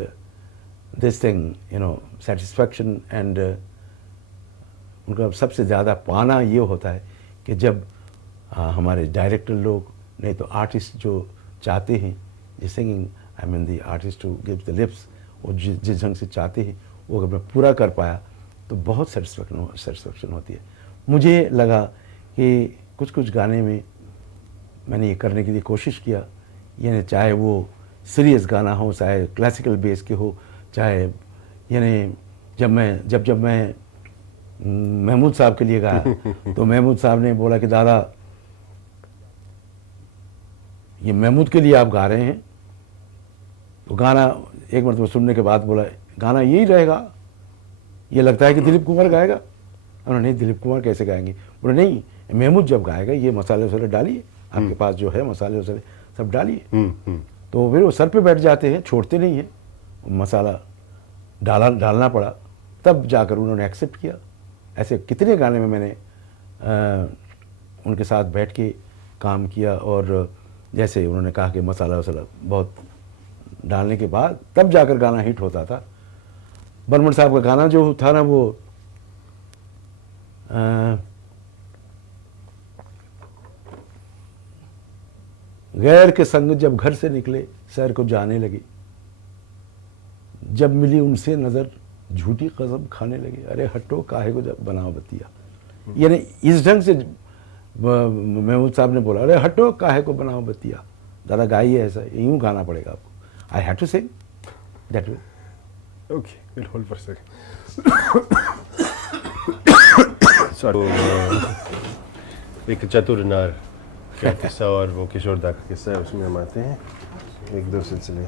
this thing satisfaction and उनका सबसे ज़्यादा पाना ये होता है कि जब हमारे डायरेक्टर लोग, नहीं तो आर्टिस्ट जो चाहते हैं ये singing, I mean the artist to give the lips, वो जिस ढंग से चाहते हैं वो अगर मैं पूरा कर पाया तो बहुत सेटिस्फैक्शन होती है। मुझे लगा कि कुछ गाने में मैंने ये करने के लिए कोशिश किया, यानी चाहे वो सीरियस गाना हो, चाहे क्लासिकल बेस के हो, चाहे यानी जब मैं महमूद साहब के लिए गाया तो महमूद साहब ने बोला कि दादा ये महमूद के लिए आप गा रहे हैं, तो गाना एक मरतबा सुनने के बाद बोला गाना यही रहेगा, ये लगता है कि दिलीप कुमार गाएगा। उन्होंने नहीं, दिलीप कुमार कैसे गाएंगे? बोले नहीं, महमूद जब गाएगा ये मसाले वसाले डालिए, आपके पास जो है मसाले वसाले सब डालिए। तो फिर वो सर पे बैठ जाते हैं, छोड़ते नहीं हैं, मसाला डालना पड़ा, तब जाकर उन्होंने एक्सेप्ट किया। ऐसे कितने गाने में मैंने उनके साथ बैठ के काम किया, और जैसे उन्होंने कहा कि मसाला वसाला बहुत डालने के बाद तब जाकर गाना हिट होता था। बर्मन साहब का गाना जो था ना, वो गैर के संग जब घर से निकले शहर को जाने लगे, जब मिली उनसे नज़र झूठी कसम खाने लगे, अरे हटो काहे को जब बनाओ बतिया। यानी इस ढंग से महमूद साहब ने बोला, अरे हटो काहे को बनाओ बतिया, दादा गाइए, ऐसा यूँ गाना पड़ेगा आपको। I have to sing that way. Okay, we'll hold for a second. Sorry. एक चतुर नार का किस्सा और वो किशोर दा का किस्सा है, उसमें हम आते हैं एक दो सिलसिले।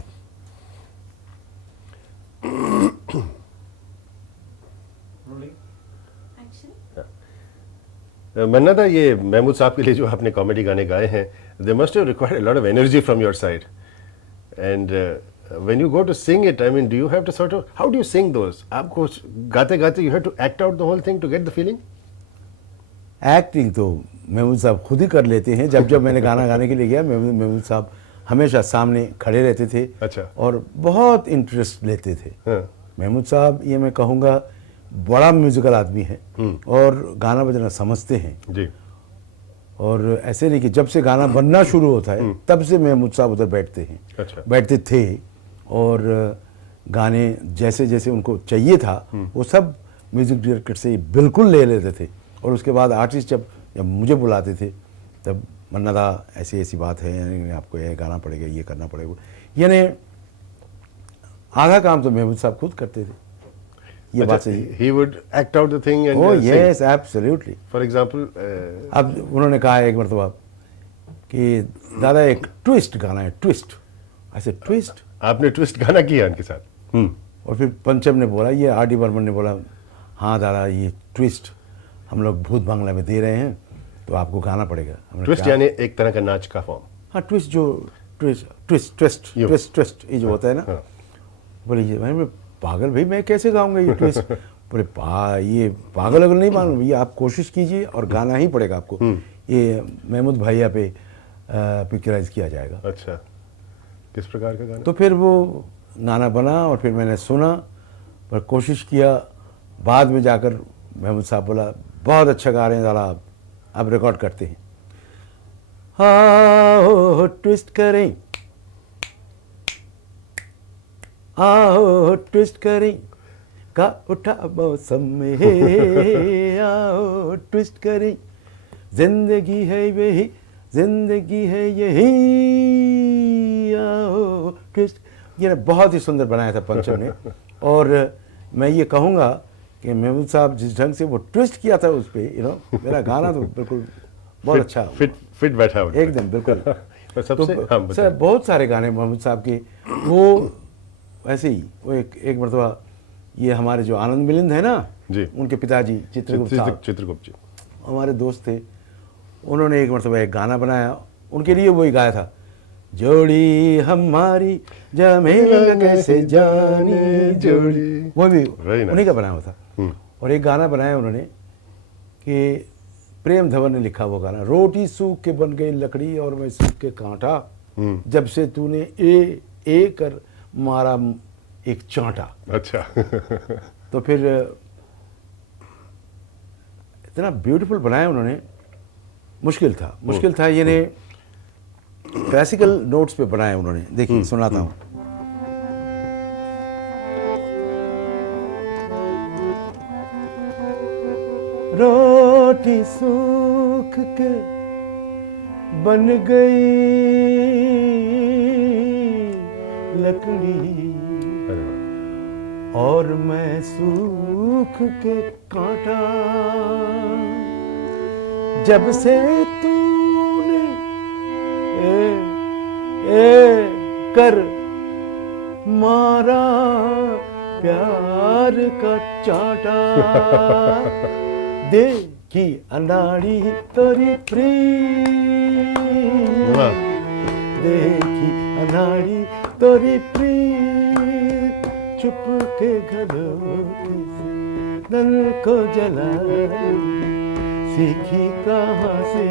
मन्ना था, ये महमूद साहब के लिए जो आपने कॉमेडी गाने गाए हैं, they must have required a lot of energy from your side, and when you go to sing it, I mean, do you have to sort of, how do you sing those? आपको गाते गाते you have to act out the whole thing to get the feeling? Acting तो महमूद साहब खुद ही कर लेते हैं। जब जब मैंने गाना गाने के लिए गया, महमूद साहब हमेशा सामने खड़े रहते थे। अच्छा। और बहुत इंटरेस्ट लेते थे। हाँ। महमूद साहब, ये मैं कहूँगा, बड़ा म्यूजिकल आदमी है और गाना बजना समझते हैं जी। और ऐसे नहीं कि जब से गाना बनना शुरू होता है तब से महमूद साहब उधर बैठते हैं। अच्छा। बैठते थे और गाने जैसे जैसे उनको चाहिए था वो सब म्यूजिक डायरेक्टर से बिल्कुल ले लेते थे। और उसके बाद आर्टिस्ट जब मुझे बुलाते थे तब, मन्ना दा ऐसी ऐसी बात है, यानी आपको ये गाना पड़ेगा, ये करना पड़ेगा, यानी आधा काम तो महमूद साहब खुद करते थे। ये बात सही है। He would act out the thing and oh sing. Yes, absolutely. For example, अब उन्होंने कहा एक मरतबा कि दादा एक ट्विस्ट गाना है, ट्विस्ट। ऐसे ट्विस्ट? आपने ट्विस्ट गाना किया उनके साथ? और फिर पंचम ने बोला, ये आर डी बर्मन ने बोला, हाँ दादा ये ट्विस्ट हम लोग भूत बांग्ला में दे रहे हैं तो आपको गाना पड़ेगा। हमने ट्विस्ट कहा, यानी एक तरह का नाच का फॉर्म? हाँ ट्विस्ट, जो ट्विस्ट ये जो होता है ना। हाँ। बोले ये मैंने बोला, पागल भाई मैं कैसे गाऊंगा ये ट्विस्ट? बोले ये पागल अगर नहीं मालूम, ये आप कोशिश कीजिए और गाना ही पड़ेगा आपको। ये महमूद भैया पे पिक्चराइज किया जाएगा। अच्छा, किस प्रकार का गाना? तो फिर वो गाना बना और फिर मैंने सुना, पर कोशिश किया। बाद में जाकर महमूद साहब बोला, बहुत अच्छा गा रहे हैं दादा, अब रिकॉर्ड करते हैं। आओ ट्विस्ट करें, आओ ट्विस्ट करें, का उठा मौसम में, आओ ट्विस्ट करें, जिंदगी है यही, जिंदगी है यही, आओ ट्विस्ट। ये बहुत ही सुंदर बनाया था पंचम ने। और मैं ये कहूँगा कि महमूद साहब जिस ढंग से वो ट्विस्ट किया था उस पर, मेरा गाना तो बिल्कुल बहुत अच्छा फिट बैठा हुआ एकदम बिल्कुल। पर सबसे तो सर बहुत सारे गाने महमूद साहब के, वो ऐसे ही, वो एक मरतबा ये हमारे जो आनंद मिलिंद है ना जी, उनके पिताजी चित्रगुप्त जी हमारे दोस्त थे। उन्होंने एक मरतबा एक गाना बनाया, उनके लिए वही गाया था, जोड़ी हमारी जमेगा कैसे जानी जोड़ी, वो भी उन्हीं का बनाया हुआ था। और एक गाना बनाया उन्होंने कि प्रेम धवन ने लिखा वो गाना, रोटी सूख के बन गई लकड़ी और मैं सूख के कांटा, जब से तूने ए कर मारा एक चांटा। अच्छा। तो फिर इतना ब्यूटीफुल बनाया उन्होंने। मुश्किल था यानी क्लासिकल नोट्स पे बनाया उन्होंने। देखिए सुनाता हूँ। रोटी सूख के बन गई लकड़ी और मैं सूख के कांटा, जब से तूने कर मारा प्यार का चांटा, देखी अनाड़ी तोरी प्रीत, देखी अनाड़ी तोरी प्रीत, चुप के घरों से दल को जला, सीखी कहाँ से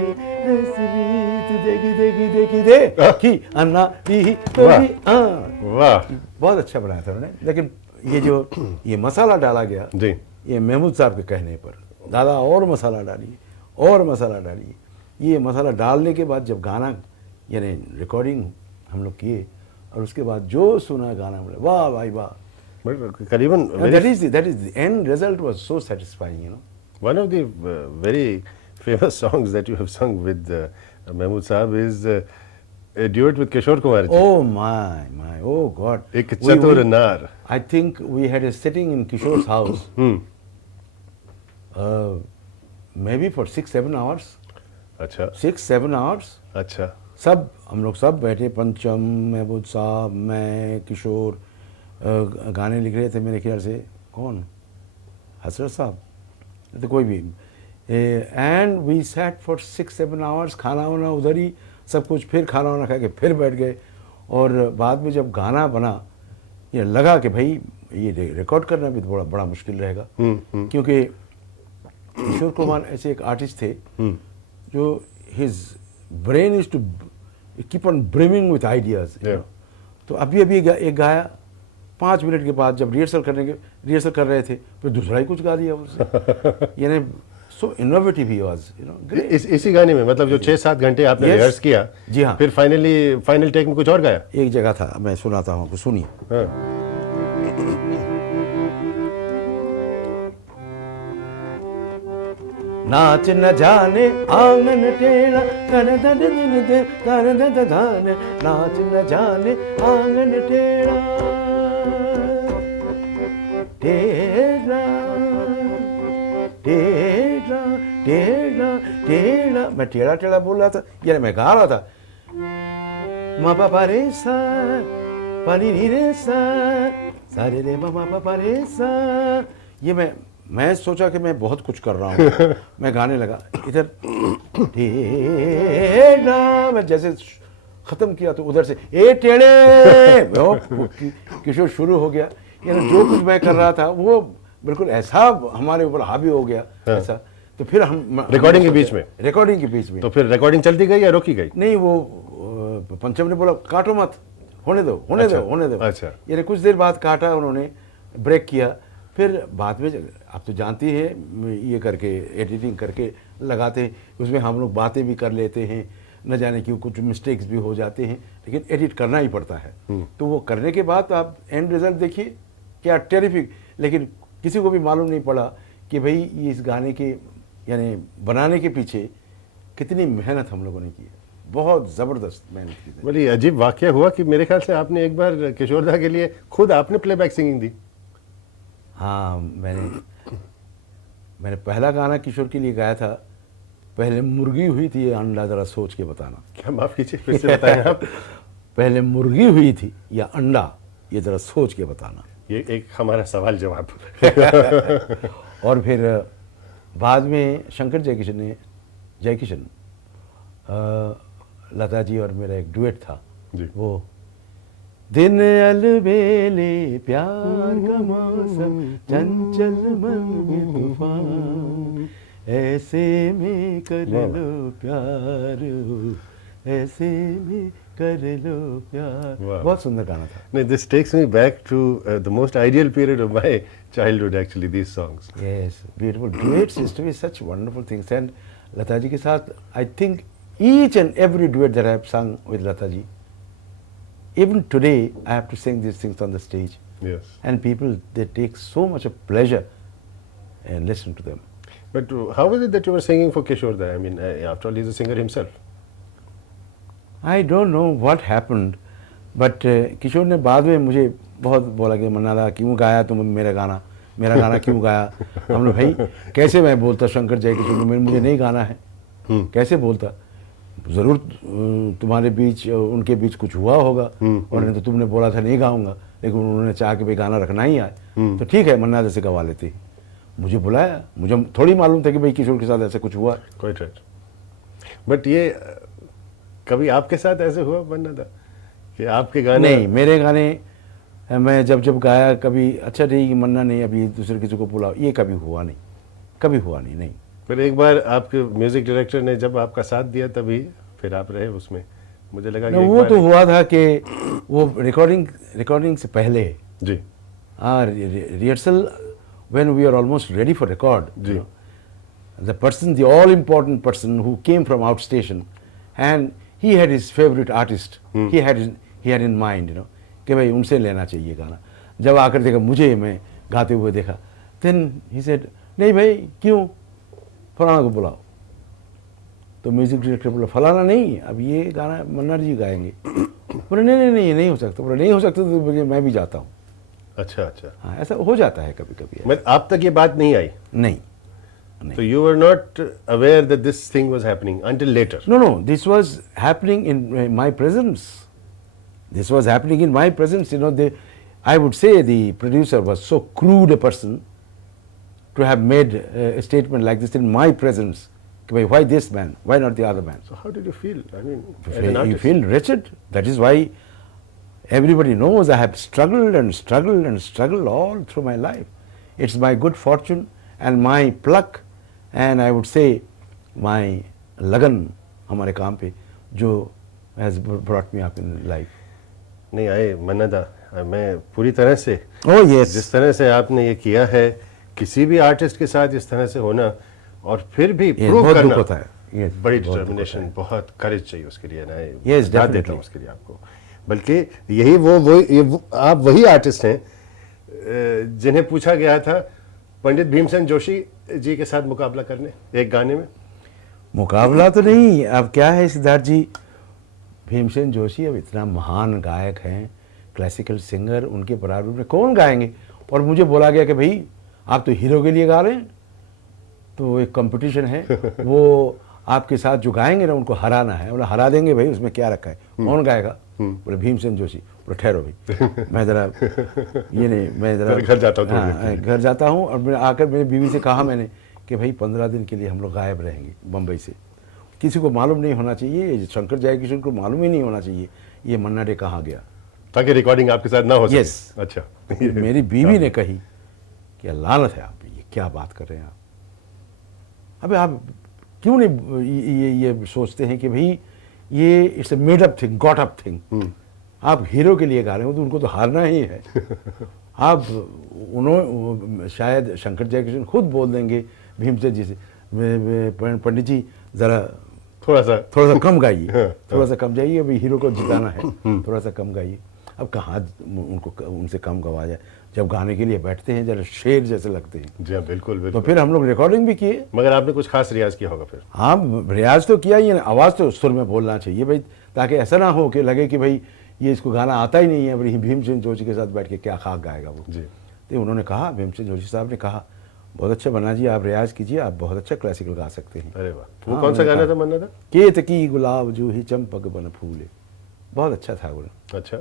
देखी अनाड़ी तोरी। वाह, बहुत अच्छा बनाया था उन्होंने। लेकिन ये जो ये मसाला डाला गया जी, ये महमूद साहब के कहने पर, दादा और मसाला डालिए और मसाला डालिए। ये मसाला डालने के बाद जब गाना यानी रिकॉर्डिंग हम लोग किए और उसके बाद जो सुना गाना, बोले वाह भाई वाह, करीबन that is the end result was so satisfying, you know. One of the very famous songs that you have sung with Mahmood Saab is a duet with Kishore Kumar ji. Oh my, oh God. Ek chatur nar. I think we had a sitting in Kishore's house, maybe for 6-7 hours. अच्छा, 6-7 hours. अच्छा, सब हम लोग सब बैठे, पंचम, महमूद साहब, मैं, किशोर, गाने लिख रहे थे मेरे ख्याल से, कौन, हसरत साहब, तो कोई भी, and we sat for 6-7 hours, खाना वाना उधर ही सब कुछ, फिर खाना वाना खा के फिर बैठ गए। और बाद में जब गाना बना, ये लगा कि भाई ये रिकॉर्ड करना भी बड़ा बड़ा मुश्किल रहेगा, क्योंकि किशोर कुमार ऐसे एक आर्टिस्ट थे जो his brain is to keep on brimming with ideas. तो अभी एक गाया, 5 मिनट के बाद जब रिहर्सल कर रहे थे, फिर दूसरा ही कुछ गा दिया उसने। यानी सो इनोवेटिव ही वाज, इसी गाने में, मतलब जो 6-7 घंटे आपने रिहर्स किया, जी हाँ, फिर फाइनल टेक में कुछ और गाया? एक जगह था, मैं सुनाता हूँ आपको, सुनिए। हाँ। नाच न जाने आंगन टेढ़ा, तन तन दिन दे तन तन धान, नाच न जाने आंगन टेढ़ा टेढ़ा टेढ़ा टेढ़ा टेढ़ा। मैं टेढ़ा टेढ़ा बोल रहा था, यानी मैं गा रहा था, मा पा पा रे सा पा नी नी रे सा सा रे रे मा पा पा रे सा। ये मैं सोचा कि मैं बहुत कुछ कर रहा हूँ। मैं गाने लगा, इधर टेढ़ा, मैं जैसे ख़त्म किया तो उधर से ए टेढ़े, किशोर शुरू हो गया। यानी जो कुछ मैं कर रहा था वो बिल्कुल ऐसा हमारे ऊपर हावी हो गया। हाँ। ऐसा तो फिर हम रिकॉर्डिंग के बीच में तो फिर रिकॉर्डिंग चलती गई या रोकी गई? नहीं, वो पंचम ने बोला काटो मत, होने दो। अच्छा। यानी कुछ देर बाद काटा उन्होंने, ब्रेक किया, फिर बाद में आप तो जानती है ये करके एडिटिंग करके लगाते हैं, उसमें हम लोग बातें भी कर लेते हैं, न जाने क्यों कुछ मिस्टेक्स भी हो जाते हैं, लेकिन एडिट करना ही पड़ता है। तो वो करने के बाद आप एंड रिजल्ट देखिए, क्या टेरिफिक। लेकिन किसी को भी मालूम नहीं पड़ा कि भाई इस गाने के यानी बनाने के पीछे कितनी मेहनत हम लोगों ने की है। बहुत ज़बरदस्त मेहनत की थी। बड़ी अजीब वाक़या हुआ कि मेरे ख्याल से आपने एक बार किशोरदा के लिए खुद आपने प्लेबैक सिंगिंग दी। हाँ, मैंने पहला गाना किशोर के लिए गाया था, पहले मुर्गी हुई थी ये अंडा, ज़रा सोच के बताना। क्या, माफ़ कीजिए, फिर से बताएं आप। पहले मुर्गी हुई थी या अंडा, ये ज़रा सोच के बताना। ये एक हमारा सवाल जवाब। और फिर बाद में शंकर जयकिशन लता जी और मेरा एक डुएट था जी। वो दिन अलबेले प्यार का मौसम, चंचल मन में तूफान, ऐसे में कर लो प्यार, ऐसे में कर लो प्यार। बहुत सुंदर गाना था। नहीं, this takes me back to the most ideal period of my childhood actually, these songs. Yes, beautiful duets used to be such wonderful things. And Lata ji के साथ I think each and every duet that I have सung with Lata ji, even today I have to sing these things on the stage. Yes. And people, they take so much of pleasure in listening to them. But how was it that you were singing for Kishorda? I mean, after all, he's a singer himself. I don't know what happened, but किशोर ने बाद में मुझे बहुत बोला कि मन्ना दा क्यों गाया तुम मेरा गाना क्यों गाया? हमने भाई कैसे मैं बोलता शंकर जयकिशोर में मुझे नहीं गाना है, कैसे बोलता? ज़रूर तुम्हारे बीच उनके बीच कुछ हुआ होगा, और नहीं तो तुमने बोला था नहीं गाऊंगा, लेकिन उन्होंने चाहा कि भाई गाना रखना ही आए, तो ठीक है मन्ना जैसे गवा लेती। मुझे बुलाया, मुझे थोड़ी मालूम था कि भाई किशोर के साथ ऐसा कुछ हुआ। Quite right. बट ये कभी आपके साथ ऐसे हुआ मन्ना दा कि आपके गाने? नहीं, मेरे गाने मैं जब गाया कभी अच्छा नहीं मन्ना नहीं अभी दूसरे किसी को बुलाओ, ये कभी हुआ नहीं। फिर एक बार आपके म्यूजिक डायरेक्टर ने जब आपका साथ दिया तभी फिर आप रहे उसमें, मुझे लगा कि वो तो हुआ था कि वो रिकॉर्डिंग से पहले जी, rehearsal when we are almost ready for record जी, the all important person who came from outstation, and he had his favorite artist, he had in mind, कि भाई उनसे लेना चाहिए गाना। जब आकर देखा मुझे, मैं गाते हुए देखा, then he said नहीं भाई क्यों, फलाना को बुलाओ। तो म्यूजिक डायरेक्टर बोला फलाना नहीं, अब ये गाना मन्ना जी गाएंगे। बोले नहीं नहीं हो सकता। बोले नहीं हो सकता तो मैं भी जाता हूँ। अच्छा। हाँ, ऐसा हो जाता है कभी कभी। मैं आप तक ये बात नहीं आई? नहीं। So you were not aware that this thing was happening until later? No, this was happening in my presence. I would say the producer was so crude a person to have made a statement like this in my presence. Why this man? Why not the other man? So how did you feel? I mean, as an You artist? feel wretched. That is why everybody knows I have struggled and struggled and struggled all through my life. It's my good fortune and my pluck, and I would say my lagan हमारे काम पे जो has brought me up in life. नहीं आए मन्नदा, मैं पूरी तरह से Oh yes. जिस तरह से आपने ये किया है, किसी भी आर्टिस्ट के साथ इस तरह से होना और फिर भी Yes, प्रूव बहुत करना, दुख होता है. Yes, बड़ी बहुत दुख डिटर्मिनेशन, बहुत करेज चाहिए उसके लिए ना. Yes, बता देता definitely. हूँ उसके लिए आपको. बल्कि यही वो आप वही आर्टिस्ट हैं जिन्हें पूछा गया था पंडित भीमसेन जोशी जी के साथ मुकाबला करने एक गाने में. मुकाबला तो नहीं, अब क्या है सिद्धार्थ जी, भीमसेन जोशी अब इतना महान गायक हैं, क्लासिकल सिंगर, उनके बराबर में कौन गाएंगे. और मुझे बोला गया कि भाई आप तो हीरो के लिए गा रहे हैं, तो एक कंपटीशन है, वो आपके साथ जो गाएंगे ना उनको हराना है. बोला हरा देंगे भाई, उसमें क्या रखा है, कौन गाएगा. बोले भीमसेन जोशी. बोले ठहरो भाई, मैं ज़रा ये नहीं, मैं ज़रा घर जाता हूँ. हाँ, घर जाता हूँ. और मैं आकर मेरी बीवी से कहा मैंने कि भाई 15 दिन के लिए हम लोग गायब रहेंगे बम्बई से. किसी को मालूम नहीं होना चाहिए, शंकर जयकिशन को मालूम ही नहीं होना चाहिए ये मन्ना डे कहाँ गया, ताकि रिकॉर्डिंग आपके साथ ना हो सके. Yes. अच्छा. मेरी बीवी ने कही कि लानत है, आप ये क्या बात कर रहे हैं आप. अबे आप क्यों नहीं ये सोचते हैं कि भाई ये it's a made up thing, got up thing. आप हीरो के लिए गा रहे हो तो उनको तो हारना ही है. आप उन्होंने शायद शंकर जयकिशन खुद बोल देंगे भीमसेन जी से, पंडित जी ज़रा थोड़ा सा कम गाइए, थोड़ा सा कम जाइए, अभी हीरो को जिताना है, थोड़ा सा कम गाइए. अब कहाँ उनसे कम गवा जाए. जब गाने के लिए बैठते हैं जरा शेर जैसे लगते हैं. जी हाँ, बिल्कुल तो बिल्कुल. फिर हम लोग रिकॉर्डिंग भी किए. मगर आपने कुछ खास रियाज किया होगा फिर. हाँ, रियाज तो किया ही है, आवाज़ तो सुर में बोलना चाहिए भाई, ताकि ऐसा ना हो कि लगे कि भाई ये इसको गाना आता ही नहीं है, भाई भीमसेन जोशी के साथ बैठ के क्या खाक गाएगा वो. जी. तो उन्होंने कहा, भीमसेन जोशी साहब ने कहा, बहुत अच्छा बन्ना जी, आप रियाज कीजिए, आप बहुत अच्छा क्लासिकल गा सकते हैं. अरे वाह. वो हाँ, कौन सा मैंने गाना कहा, था मन्ना दा? केत की गुलाब जो ही चंपक बन फूले. बहुत अच्छा था वो. अच्छा.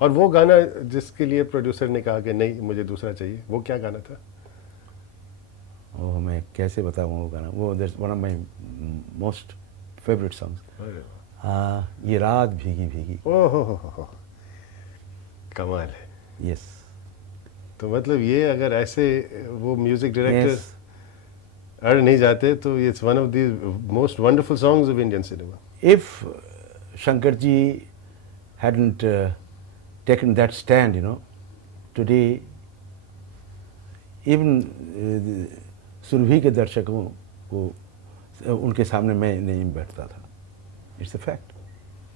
और वो गाना जिसके लिए प्रोड्यूसर ने कहा कि नहीं मुझे दूसरा चाहिए, वो क्या गाना था? ओह, मैं कैसे बताऊँ वो गाना. वो that's one of my most favourite songs. अरे वाह. ये रात भीगी भीगी. ओह हो. कमाल है. यस. तो मतलब ये अगर ऐसे वो म्यूजिक डायरेक्टर Yes. अड़ नहीं जाते तो it's one of the most wonderful songs of Indian cinema. If Shankar ji hadn't taken that stand, you know, today even Surabhi के दर्शकों को उनके सामने मैं नहीं बैठता था. It's a fact.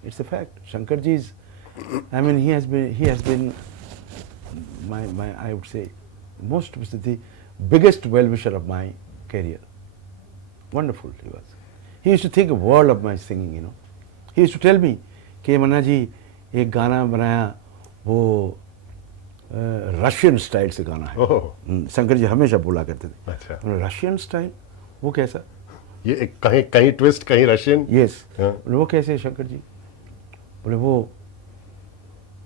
It's a fact. Shankar ji is, I mean, he has been my I would say the biggest well-wisher of my career. Wonderful he was. He used to think a world of my singing, you know. He used to tell me कि मन्ना जी एक गाना बनाया वो रशियन स्टाइल से गाना है. शंकर जी हमेशा बोला करते थे. अच्छा. रशियन स्टाइल वो कैसा. ये एक कहीं कहीं ट्विस्ट कहीं रशियन. यस. हाँ. बोले वो कैसे है शंकर जी. बोले वो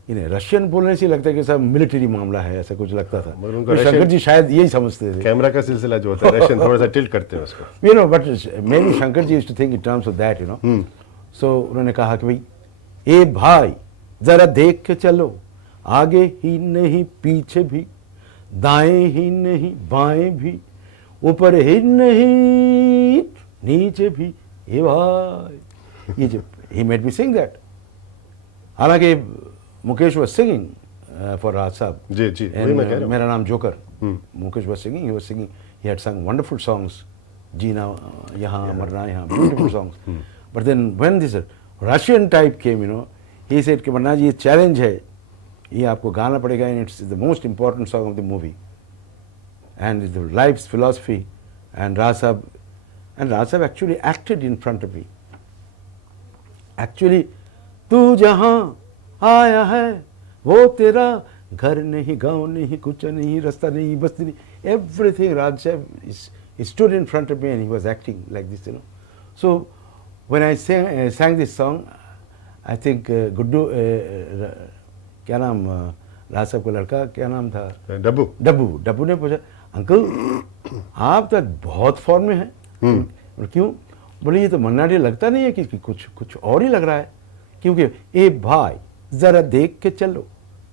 इन्हें रशियन बोलने से लगता है कि सब मिलिट्री मामला है, ऐसा कुछ लगता था. मगर उनको तो शंकर जी शायद यही समझते थे. कैमरा का सिलसिला जो होता है रशियन थोड़ा सा टिल्ट करते हैं उसको. You know, but maybe Shankar ji used to think in terms of that, you know. So उन्होंने कहा कि भाई ए भाई जरा देख के चलो, आगे ही नहीं पीछे भी, दाएं ही नहीं बाएं भी, ऊपर ही नहीं नीचे भी, ए भाई. ये जो he made me sing that. हालांकि मुकेश was singing for राज साहब. जी जी वही मैं कह रहा हूँ. मेरा नाम joker. Mukesh was singing, he had sung wonderful songs. जीना यहाँ मरना यहाँ, beautiful songs. But then when this Russian type came, you know, he said कि मन्ना जी ये challenge है, ये आपको गाना पड़ेगा, and it's the most important song of the movie, and it's the life's philosophy. And Raj Sahab actually acted in front of me. Actually, तू जहाँ आया है वो तेरा घर नहीं, गाँव नहीं, कुछ नहीं, रास्ता नहीं, बस्ती नहीं, everything. Raj Sahab he stood in front of me and he was acting like this, you know. So when I sang this song, I think Guddu क्या नाम राज साहब का लड़का, क्या नाम था, डब्बू। डब्बू ने पूछा, अंकल आप तो बहुत फॉर्म में हैं। बोले, क्यों? बोले ये तो मन्ना डे लगता नहीं है कि कुछ और ही लग रहा है, क्योंकि ए भाई ज़रा देख के चलो,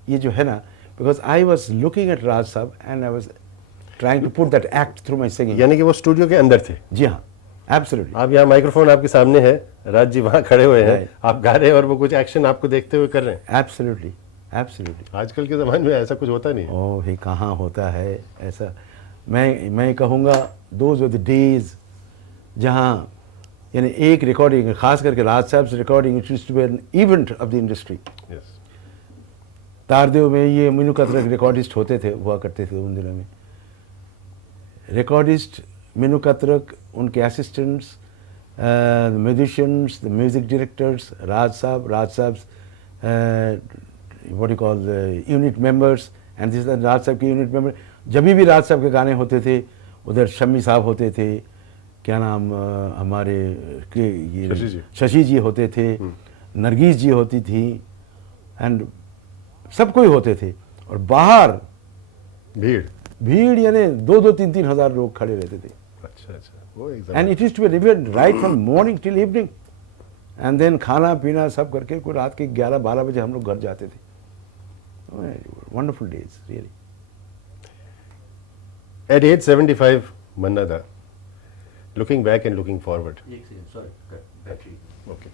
ये जो है ना, because I was looking at Raj sahab and I was trying to put that act through my singing. यानी कि वो स्टूडियो के अंदर थे। जी हाँ, एब्सोल्युटली। आप यहाँ माइक्रोफोन आपके सामने है, राज जी वहाँ खड़े हुए हैं, Right. आप गा रहे हैं और वो कुछ एक्शन आपको देखते हुए कर रहे हैं। Absolutely, absolutely. आजकल के ज़माने में ऐसा कुछ होता नहीं है। ओह भाई, कहाँ होता है ऐसा। मैं कहूँगा दोज वर द डेज जहाँ यानी एक रिकॉर्डिंग, खास करके राज साहब से recording, it used to be an event of the industry. Yes. Tardeo में ये मीनू कतरक रिकॉर्डिस्ट होते थे, हुआ करते थे उन दिनों में। रिकॉर्डिस्ट मीनू कतरक, उनके assistants, musicians, the music directors, Raj sahab what you call unit members, and this Raj sahab के यूनिट मेंबर। जब भी राज साहब के गाने होते थे, उधर शम्मी साहब होते थे, क्या नाम हमारे ये शशि जी होते थे, नरगिस जी होती थी, एंड सब कोई होते थे। और बाहर भीड़ यानी 2-3 हज़ार लोग खड़े रहते थे। अच्छा अच्छा, वो and it is to be event right from morning till evening, and then खाना पीना सब करके कोई रात के 11-12 बजे हम लोग घर जाते थे। Wonderful days really. At age 75, Manna da, looking back and looking forward. Sorry, battery. Okay.